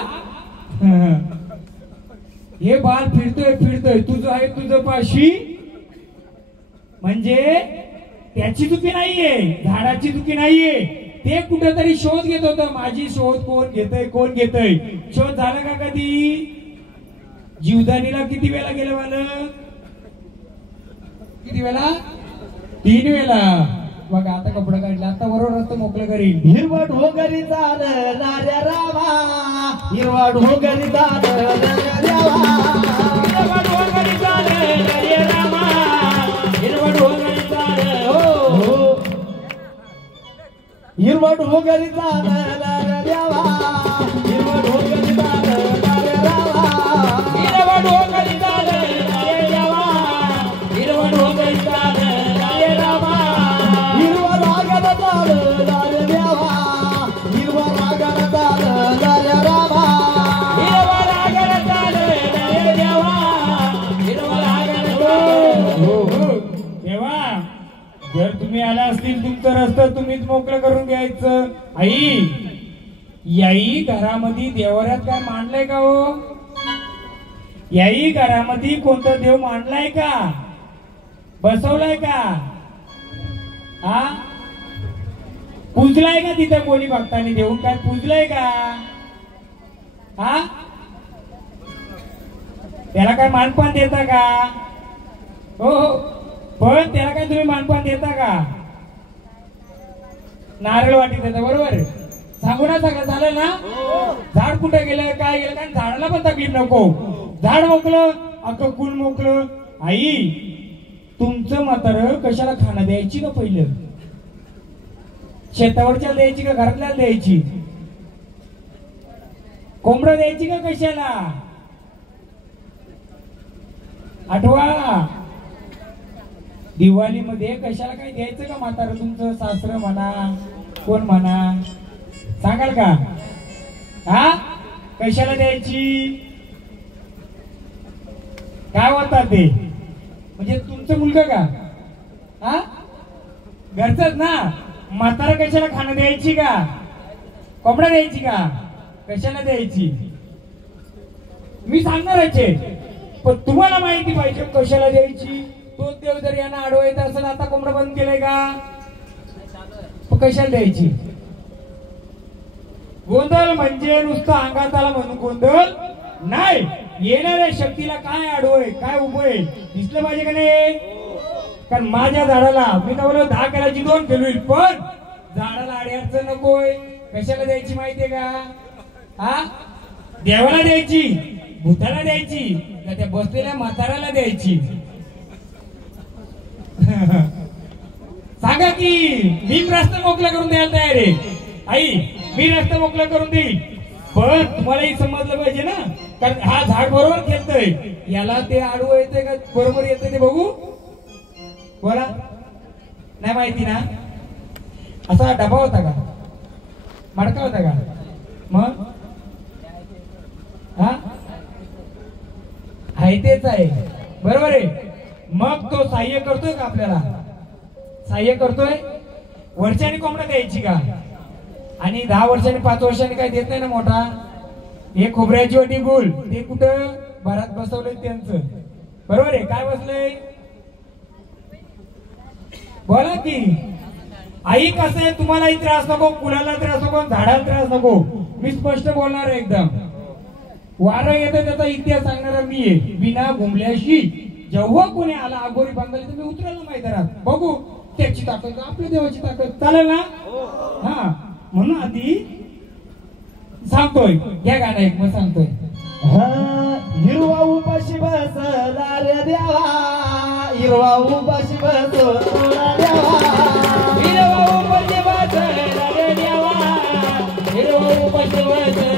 हे बाल फिरतोय फिरतोय, तुझं आहे तुझं पाशी, म्हणजे त्याची चुकी नाहीये, झाडाची चुकी नाहीये. ते कुठेतरी शोध घेत होत, माझी शोध कोण घेतय कोण घेतय. शोध झाला का कधी? जीवदानीला किती वेळा गेलं मला? किती वेळा? 3 वेळा. बघा आता कपडा काढला, आता बरोबर असतं मोकळं करील. हिरवट हो घरी चाल नार्या रावा, हिरवट हो घरी चाल नार्या रावा, हिरवट हो घरी चाल नार्या रावा, हिरवट हो घरी चाल. हो हिरवट हो घरी चाल नार्या रावा, हिरवट हो घरी चाल नार्या रावा, हिरवट हो घरी चाल नार्या रावा, हिरवट हो घरी चाल नार्या रावा. हिरवा रागाला चाल नार्या रावा, हिरवा रागाला चाल नार्या रावा, हिरवा रागाला चाल नार्या रावा, हिरवा रागाला चाल. तेव्हा जर तुम्ही आला असतील, तुमचं रस्तं तुम्हीच मोकळं करून घ्यायचं. आई, याई घरामध्ये देवाऱ्यात काय मांडलंय का हो? याई घरामध्ये कोणतं देव मांडलाय का? बसवलाय का? हा पूजलाय का? तिथे कोणी भक्तांनी देऊन काय पूजलाय का? हा त्याला काय मानपान देता का? हो पण त्याला काय तुम्ही मानपान देता का? नारळ वाटी देता, बरोबर? सांगू ना, सगळं झालं ना. झाड कुठे गेलं, काय गेलं, कारण झाडाला पण तकलीफ नको. झाड मोकळं, अख्खं कुल मोकळं. आई, तुमचं म्हातारं कशाला खाणं द्यायची का? पहिलं शेतावरच्या द्यायची का घरातल्या द्यायची? कोंबडं द्यायची का कशाला? आठवा. दिवाळीमध्ये कशाला काय द्यायचं का म्हातारं तुमचं? सासरं म्हणा, कोण म्हणा, सांगाल का? हा कशाला द्यायची? काय होतात ते? म्हणजे तुमचं मुलगा का? हा घरचंच ना. म्हातारा कशाला खाणं द्यायची का? कोंबडा द्यायची का? कशाला द्यायची? मी सांगणारच आहे, पण तुम्हाला माहिती पाहिजे कशाला द्यायची. तोच देव जर यांना अडवायचा असेल, आता कोंबडा बंद केलंय का? कशाला द्यायची? गोंधळ म्हणजे नुसतं अंगात आला म्हणून गोंधळ नाही. येणाऱ्या शक्तीला काय अडवय, काय उभय दिसलं पाहिजे का नाही? कारण माझ्या झाडाला मी तर 10 केलाची 2 केली, पण झाडाला अडचण नकोय. कशाला द्यायची माहितीये का? हा, देवाला द्यायची, भूताला द्यायची, का त्या बसलेल्या म्हाताऱ्याला द्यायची? सांगा की मी रस्ता मोकळा करून द्यायला तयार आहे. आई, मी रस्ता मोकळा करून देईल, पण तुम्हालाही समजलं पाहिजे ना, कारण हा झाड बरोबर खेळतोय, याला ते आडवं येते का बरोबर येते ते बघू. बोला, नाही माहिती ना? असा डबा होता का, मडका होता का? मग हा आहे तेच आहे, बरोबर आहे. मग तो सहाय्य करतोय का आपल्याला? सहाय्य करतोय. वर्षांनी कोंबडा द्यायची का? आणि 10 वर्षांनी 5 वर्षांनी काही देत नाही ना मोठा. हे खोबऱ्याची वाटी गुल ते कुठं भरात बसवलंय त्यांचं, बरोबर आहे. काय बसलंय? बोला की आई. कसं आहे, तुम्हालाही त्रास नको, कुणाला त्रास नको, झाडाला त्रास नको. मी स्पष्ट बोलणार आहे एकदम. वारं येतं त्याचा इतिहास सांगणारा मी आहे. बिना घुमल्याशी जेव्हा कोणी आला अघोरी बांधायला तुम्ही उतरायला मैदानात, बघू त्याची ताकद आपल्या देवाची ताकद. चालेल ना? हा, म्हणून आधी सांगतोय, घ्या गाणं एक, मग सांगतोय. हिरवा उपाशी बसला रे देवा, हिरवा उपाशी बसला देवा, हिरवा उपाशी बसला रे देवा, हिरवा उपाशी बसला